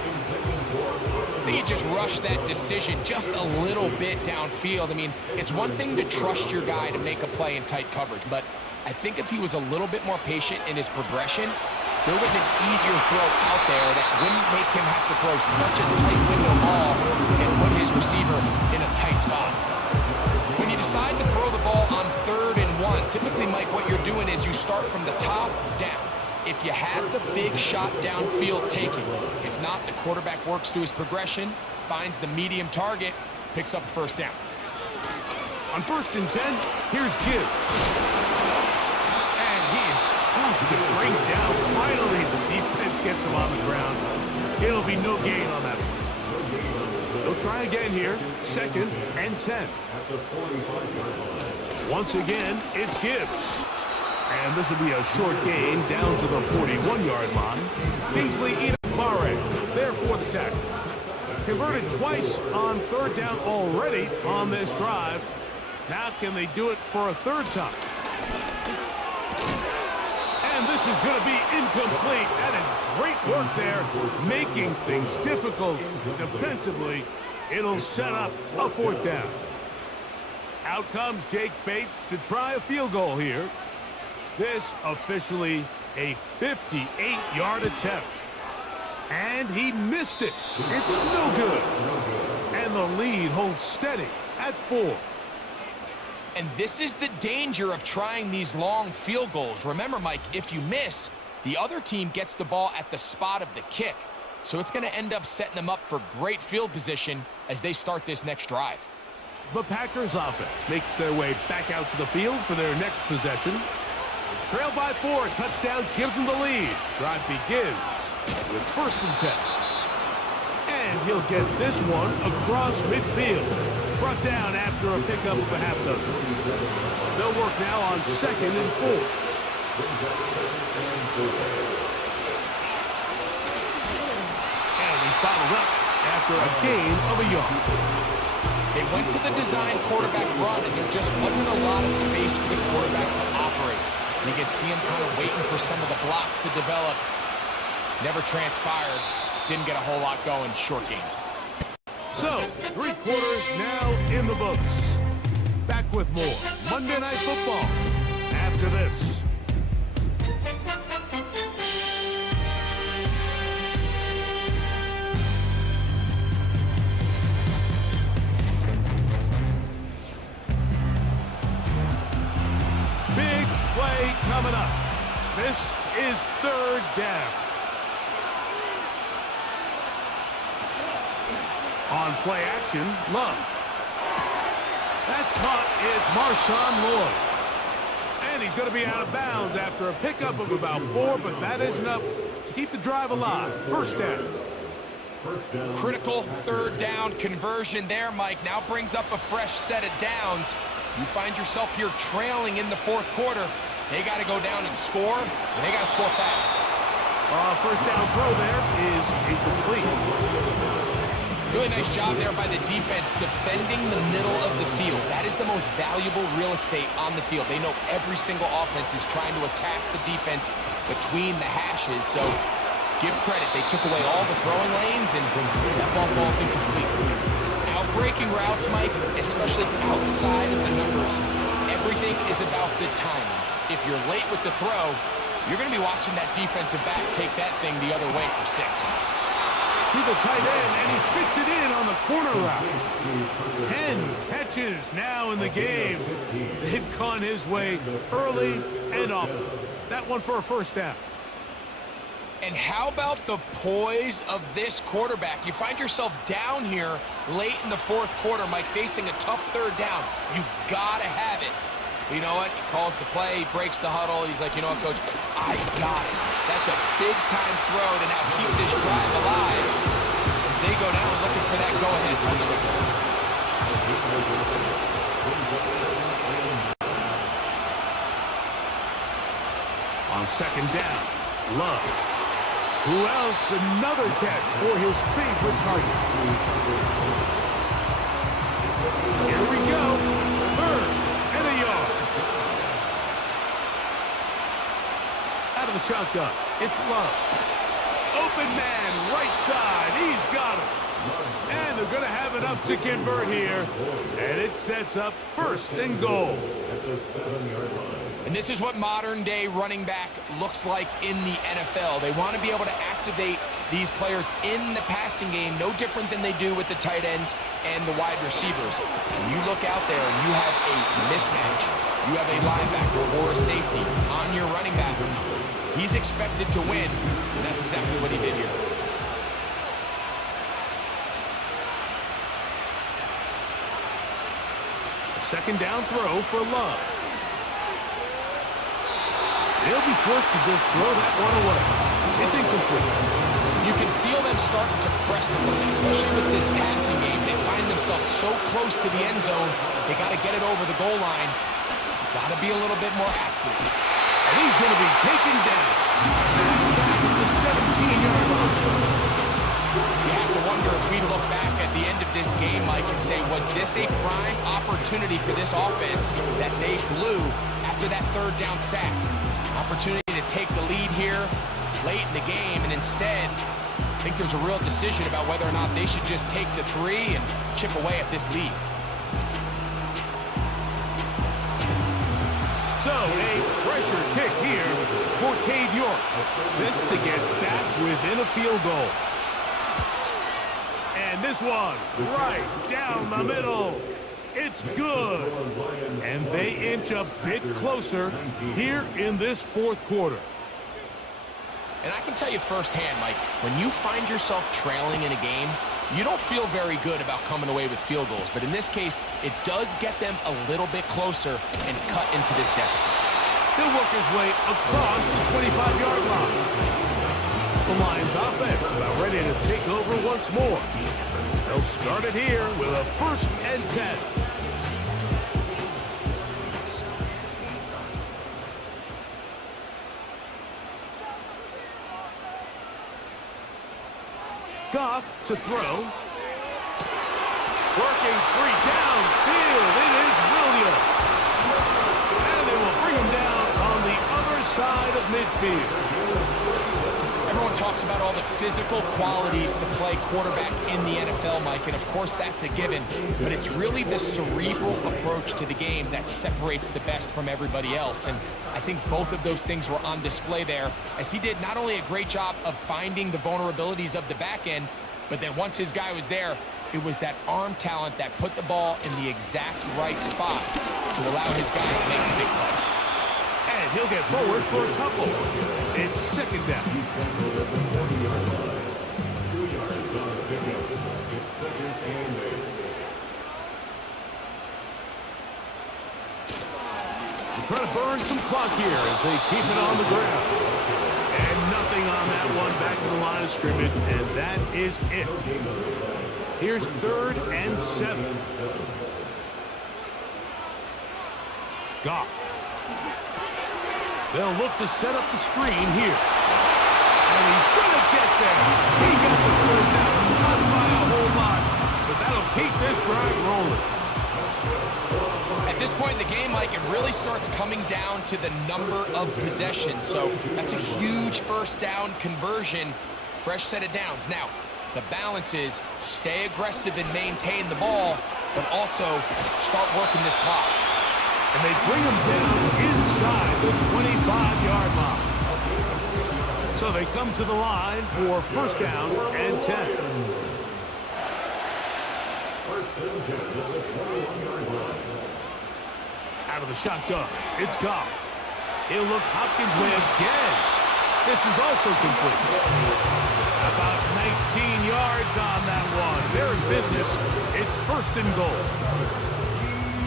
I think you just rush that decision just a little bit downfield. I mean, it's one thing to trust your guy to make a play in tight coverage, but I think if he was a little bit more patient in his progression, there was an easier throw out there that wouldn't make him have to throw such a tight window ball and put his receiver in a tight spot. When you decide to throw the ball on 3rd and 1, typically, Mike, what you're doing is you start from the top down. If you have the big shot downfield taken, if not, the quarterback works through his progression, finds the medium target, picks up a 1st down. On 1st and 10, here's Gibbs. And he is tough to to bring down. Finally, the defense gets him on the ground. It'll be no gain on that one. They'll try again here. 2nd and 10. Once again, it's Gibbs. And this will be a short gain down to the 41-yard line. Kingsley Edenbare there for the tackle. Converted twice on 3rd down already on this drive. Now can they do it for a 3rd time? And this is going to be incomplete. That is great work there, making things difficult defensively. It'll set up a 4th down. Out comes Jake Bates to try a field goal here. This officially a 58-yard attempt. And he missed it. It's no good. And the lead holds steady at 4. And this is the danger of trying these long field goals. Remember, Mike, if you miss, the other team gets the ball at the spot of the kick. So it's going to end up setting them up for great field position as they start this next drive. The Packers offense makes their way back out to the field for their next possession. Trailed by 4, touchdown gives them the lead. Drive begins with 1st and 10. And he'll get this one across midfield. Brought down after a pickup of a half dozen. They'll work now on 2nd and 4. And he's bottled up after a gain of a yard. They went to the design quarterback run, and there just wasn't a lot of space for the quarterback to operate. You can see him kind of waiting for some of the blocks to develop. Never transpired. Didn't get a whole lot going. Short game. So, 3 quarters now in the books. Back with more Monday Night Football after this. Big play coming up. This is 3rd down. On play action, Love. That's caught. It's Marshawn Lloyd. And he's going to be out of bounds after a pickup of about 4, but that is enough to keep the drive alive. 1st down. Critical 3rd down conversion there, Mike. Now brings up a fresh set of downs. You find yourself here trailing in the 4th quarter. They got to go down and score, and they got to score fast. 1st down throw there is incomplete. Really nice job there by the defense defending the middle of the field. That is the most valuable real estate on the field. They know every single offense is trying to attack the defense between the hashes. So give credit. They took away all the throwing lanes, and that ball falls incomplete. Out-breaking routes, Mike, especially outside of the numbers, everything is about the timing. If you're late with the throw, you're going to be watching that defensive back take that thing the other way for 6. To the tight end, and he fits it in on the corner route. 10 catches now in the game. They've gone his way early and often. That one for a 1st down. And how about the poise of this quarterback? You find yourself down here late in the 4th quarter, Mike, facing a tough 3rd down. You've got to have it. You know what? He calls the play, he breaks the huddle. He's like, you know what, Coach? I got it. That's a big-time throw to now keep this drive alive as they go down looking for that go-ahead touchdown. On 2nd down, Love. Who else? Another catch for his favorite target. Here we go. 3rd and a yard. Out of the shotgun, it's Love. Open man, right side. He's got him. And they're going to have enough to convert here. And it sets up 1st and goal. And this is what modern-day running back looks like in the NFL. They want to be able to activate these players in the passing game, no different than they do with the tight ends and the wide receivers. When you look out there and you have a mismatch, you have a linebacker or a safety on your running back, he's expected to win, and that's exactly what he did here. A 2nd down throw for Love. He'll be forced to just throw that one away. It's incomplete. You can feel them starting to press a little bit, especially with this passing game. They find themselves so close to the end zone, they got to get it over the goal line. Got to be a little bit more accurate. And he's going to be taken down. Sacked back at the 17-yard line. You have to wonder if we look back at the end of this game, Mike, and say, was this a prime opportunity for this offense that they blew after that third down sack? Opportunity to take the lead here late in the game, and instead, I think there's a real decision about whether or not they should just take the 3 and chip away at this lead. So, a pressure kick here for Cade York. This to get back within a field goal. And this one, right down the middle. It's good. And they inch a bit closer here in this fourth quarter. And I can tell you firsthand, Mike, when you find yourself trailing in a game, you don't feel very good about coming away with field goals. But in this case, it does get them a little bit closer and cut into this deficit. He'll work his way across the 25-yard line. The Lions offense about ready to take over once more. They'll start it here with a 1st and 10. Goff to throw. Working free downfield. It is Williams. And they will bring him down on the other side of midfield. Everyone talks about all the physical qualities to play quarterback in the NFL, Mike, and of course that's a given, but it's really the cerebral approach to the game that separates the best from everybody else, and I think both of those things were on display there, as he did not only a great job of finding the vulnerabilities of the back end, but then once his guy was there, it was that arm talent that put the ball in the exact right spot to allow his guy to make the big play. And he'll get forward for a couple. It's 2nd down. 2 yards on the pickup. It's 2nd and 8. They're trying to burn some clock here as they keep it on the ground. And nothing on that one back to the line of scrimmage, and that is it. Here's 3rd and 7. Goff. They'll look to set up the screen here. And he's going to get there. He got the 1st down, not by a whole lot, but that'll keep this drive rolling. At this point in the game, Mike, it really starts coming down to the number of possessions. So that's a huge 1st down conversion, fresh set of downs. Now, the balance is stay aggressive and maintain the ball, but also start working this clock. And they bring him down inside the 25-yard line. So they come to the line for 1st down and 10. 1st and 10 on the 21-yard line. Out of the shotgun, it's Goff. He'll look Hopkins' way again. This is also complete. About 19 yards on that one. They're in business. It's 1st and goal.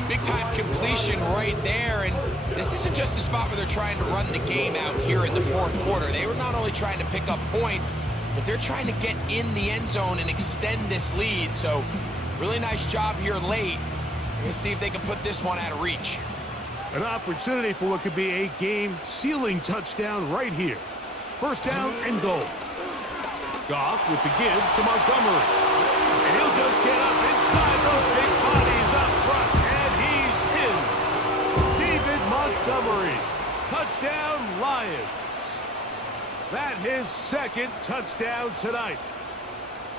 Big-time completion right there, and this isn't just a spot where they're trying to run the game out here in the 4th quarter. They were not only trying to pick up points, but they're trying to get in the end zone and extend this lead. So, really nice job here late. Let's see if they can put this one out of reach. An opportunity for what could be a game-sealing touchdown right here. 1st down and goal. Goff with the give to Montgomery. And he'll just get up inside those big bodies up front. Montgomery, touchdown Lions. That his 2nd touchdown tonight.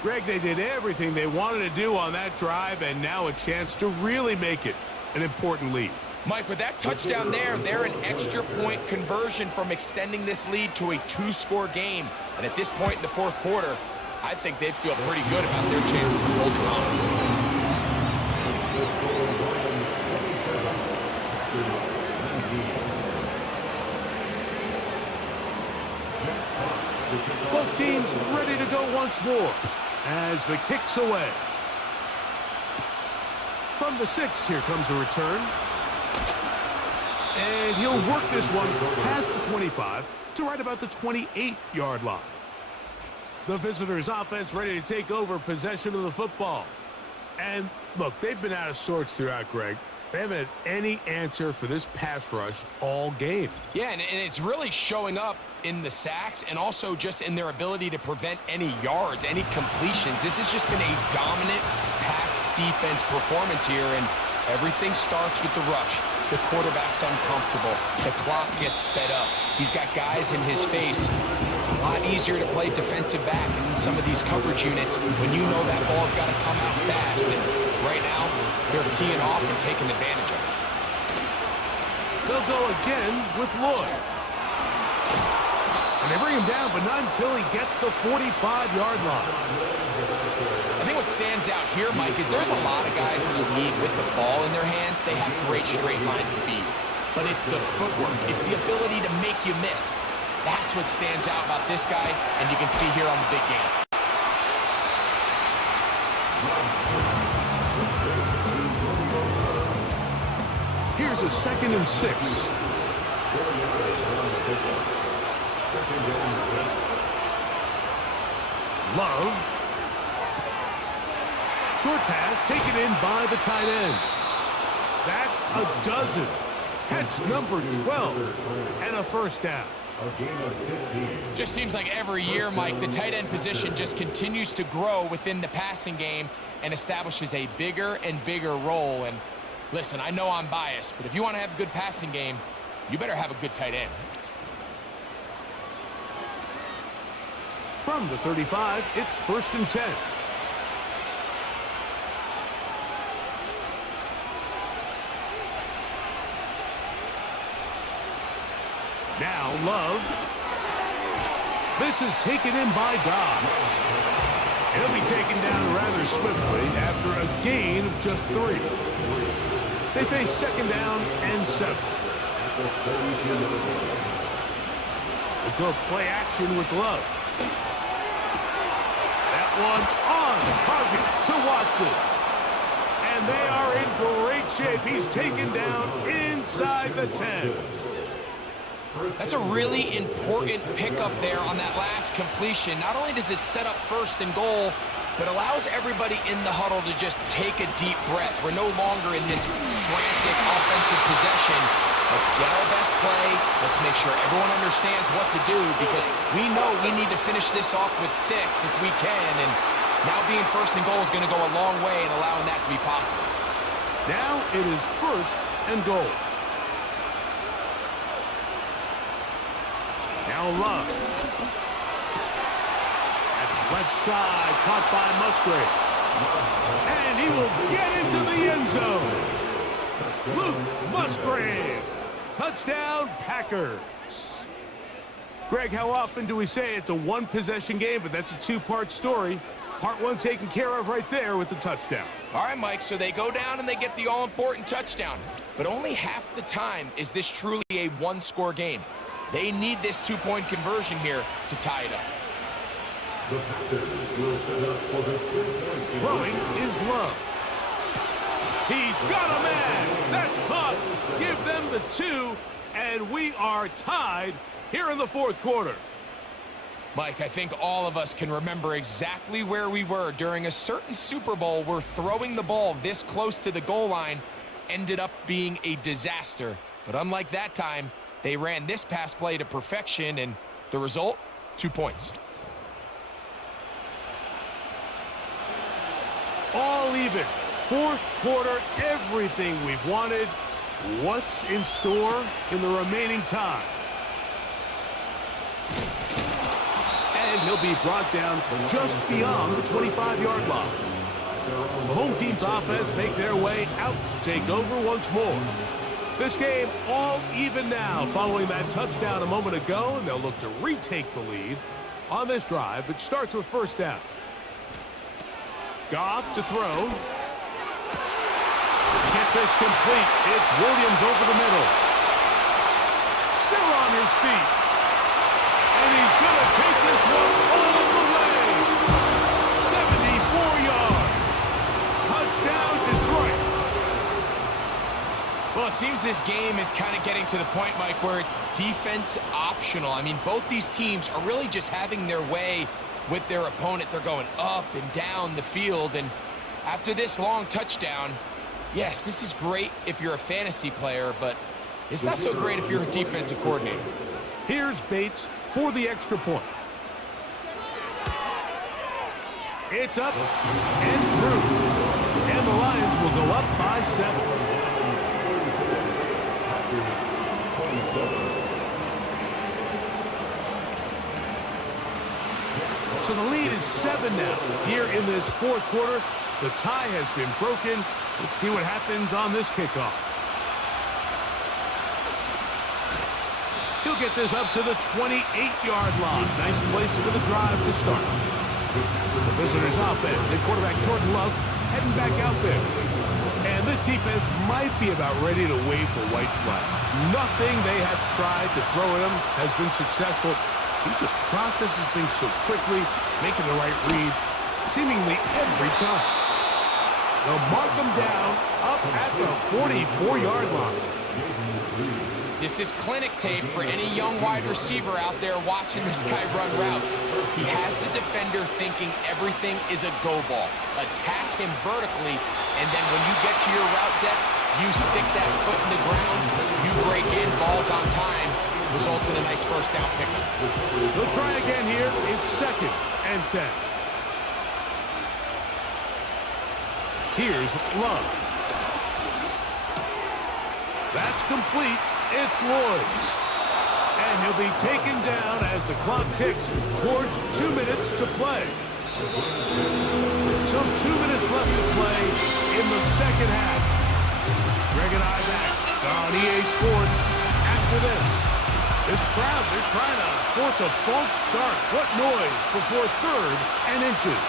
Greg, they did everything they wanted to do on that drive, and now a chance to really make it an important lead. Mike, with that touchdown there, they're an extra point conversion from extending this lead to a 2-score game. And at this point in the 4th quarter, I think they'd feel pretty good about their chances of holding on. Both teams ready to go once more as the kick's away. From the 6, here comes a return. And he'll work this one past the 25 to right about the 28-yard line. The visitors' offense ready to take over possession of the football. And, look, they've been out of sorts throughout, Greg. They haven't had any answer for this pass rush all game. Yeah, and it's really showing up in the sacks and also just in their ability to prevent any yards, any completions. This has just been a dominant pass defense performance here, and everything starts with the rush. The quarterback's uncomfortable. The clock gets sped up. He's got guys in his face. It's a lot easier to play defensive back in some of these coverage units when you know that ball's got to come out fast. And right now, they're teeing off and taking advantage of it. They'll go again with Lloyd. And they bring him down, but not until he gets the 45-yard line. I think what stands out here, Mike, is there's a lot of guys in the league with the ball in their hands. They have great straight line speed. But it's the footwork. It's the ability to make you miss. That's what stands out about this guy, and you can see here on the big game. Here's a 2nd and 6. Love. Short pass taken in by the tight end. That's a dozen. Catch number 12 and a first down. Just seems like every year, Mike, the tight end position just continues to grow within the passing game and establishes a bigger and bigger role. And listen, I know I'm biased, but if you want to have a good passing game, you better have a good tight end. From the 35, it's 1st and 10. Now Love. This is taken in by Dobbs. He'll be taken down rather swiftly after a gain of just 3. They face 2nd down and 7. They'll go play action with Love. That one on target to Watson. And they are in great shape. He's taken down inside the 10. That's a really important pickup there on that last completion. Not only does it set up 1st and goal, but allows everybody in the huddle to just take a deep breath. We're no longer in this frantic offensive possession. Let's get our best play. Let's make sure everyone understands what to do, because we know we need to finish this off with 6 if we can. And now being 1st and goal is going to go a long way in allowing that to be possible. Now it is 1st and goal. Now Love. That's left side, caught by Musgrave. And he will get into the end zone. Luke Musgrave. Touchdown, Packers. Greg, how often do we say it's a one-possession game, but that's a two-part story? Part 1 taken care of right there with the touchdown. All right, Mike, so they go down and they get the all-important touchdown. But only half the time is this truly a one-score game. They need this 2-point conversion here to tie it up. The Panthers will set up for the 2-point Throwing is Love. He's got a man. That's caught. Give them the 2, and we are tied here in the 4th quarter. Mike, I think all of us can remember exactly where we were during a certain Super Bowl where throwing the ball this close to the goal line ended up being a disaster. But unlike that time, they ran this pass play to perfection, and the result, 2 points. All even. 4th quarter, everything we've wanted. What's in store in the remaining time? And he'll be brought down just beyond the 25-yard line. The home team's offense make their way out to take over once more. This game all even now following that touchdown a moment ago, and they'll look to retake the lead on this drive. It starts with 1st down. Goff to throw. Get this complete. It's Williams over the middle. Still on his feet. And he's going to take this one all the way. 74 yards. Touchdown, Detroit. Well, it seems this this game is kind of getting to the point, Mike, where it's defense optional. I mean, both these teams are really just having their way with their opponent. They're going up and down the field, and after this long touchdown, yes, this is great if you're a fantasy player, but it's not so great if you're a defensive coordinator. Here's Bates for the extra point. It's up and through. And the Lions will go up by 7. So the lead is 7 now. Here in this fourth quarter, the tie has been broken. Let's see what happens on this kickoff. He'll get this up to the 28-yard line. Nice place for the drive to start. The visitors' offense and quarterback Jordan Love heading back out there. And this defense might be about ready to wave the white flag. Nothing they have tried to throw at him has been successful. He just processes things so quickly, making the right read, seemingly every time. They'll mark him down up at the 44-yard line. This is clinic tape for any young wide receiver out there watching this guy run routes. He has the defender thinking everything is a go ball. Attack him vertically, and then when you get to your route depth, you stick that foot in the ground, you break in, balls on time, results in a nice first down pickup. He'll try again here. It's 2nd and 10. Here's Love. That's complete. It's Lloyd. And he'll be taken down as the clock ticks towards 2 minutes to play. So 2 minutes left to play in the second half. Greg and I back on EA Sports after this. This crowd, they're trying to force a false start. What noise before 3rd and inches.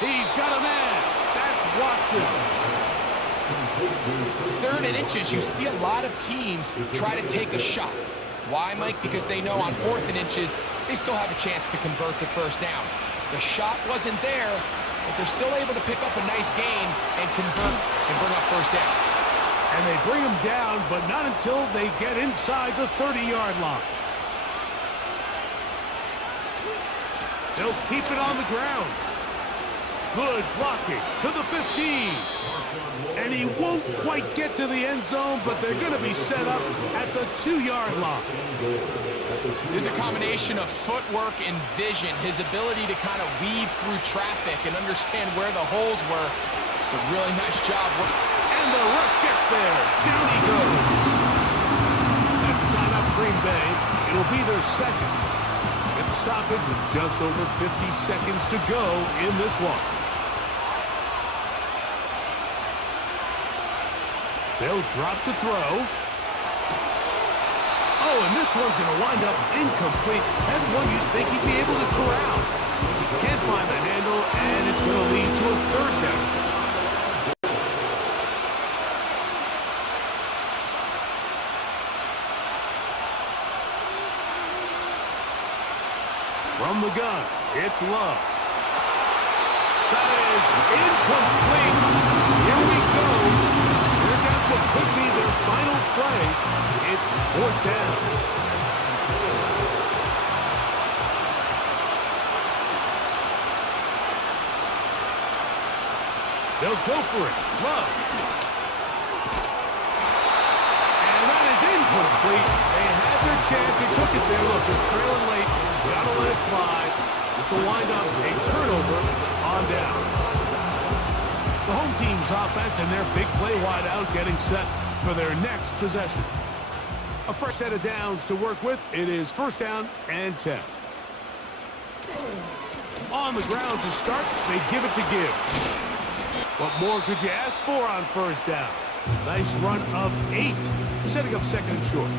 He's got a man. That's Watson. 3rd and inches, you see a lot of teams try to take a shot. Why, Mike? Because they know on 4th and inches, they still have a chance to convert the first down. The shot wasn't there, but they're still able to pick up a nice gain and convert and bring up first down. And they bring him down, but not until they get inside the 30-yard line. They'll keep it on the ground. Good blocking to the 15. And he won't quite get to the end zone, but they're going to be set up at the 2-yard line. There's a combination of footwork and vision, his ability to kind of weave through traffic and understand where the holes were. It's a really nice job. And the rush gets there. Down he goes. That's a timeout for Green Bay. It'll be their 2nd. Get the stoppage with just over 50 seconds to go in this one. They'll drop to throw. Oh, and this one's going to wind up incomplete. That's one you'd think he'd be able to corral. He can't find the handle, and it's going to lead to a 3rd down. From the gun, it's Love. That is incomplete. Here we go. That's what could be their final play. It's 4th down. They'll go for it. Love. And that is incomplete. They had their chance. They took it there. Look, they're trailing late. Gotta let it fly. This will wind up a turnover on down. The home team's offense and their big play wideout getting set for their next possession. A fresh set of downs to work with. It is 1st down and 10. On the ground to start, they give it to Gibbs. What more could you ask for on 1st down? Nice run of 8, setting up 2nd and short.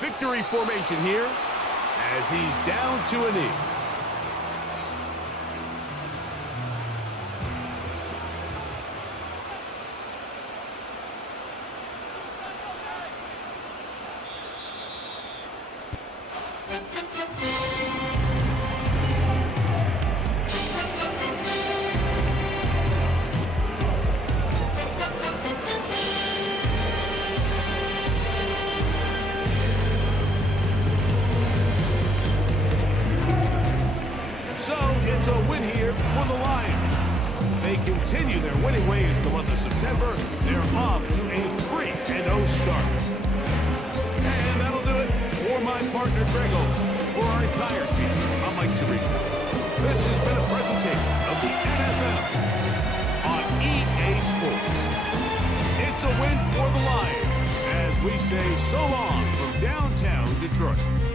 Victory formation here as he's down to a knee. they continue their winning ways in the month of September. They're off to a 3-0 start. And that'll do it for my partner, Greg Olson. For our entire team, I'm Mike Tirico. This has been a presentation of the NFL on EA Sports. It's a win for the Lions as we say so long from downtown Detroit.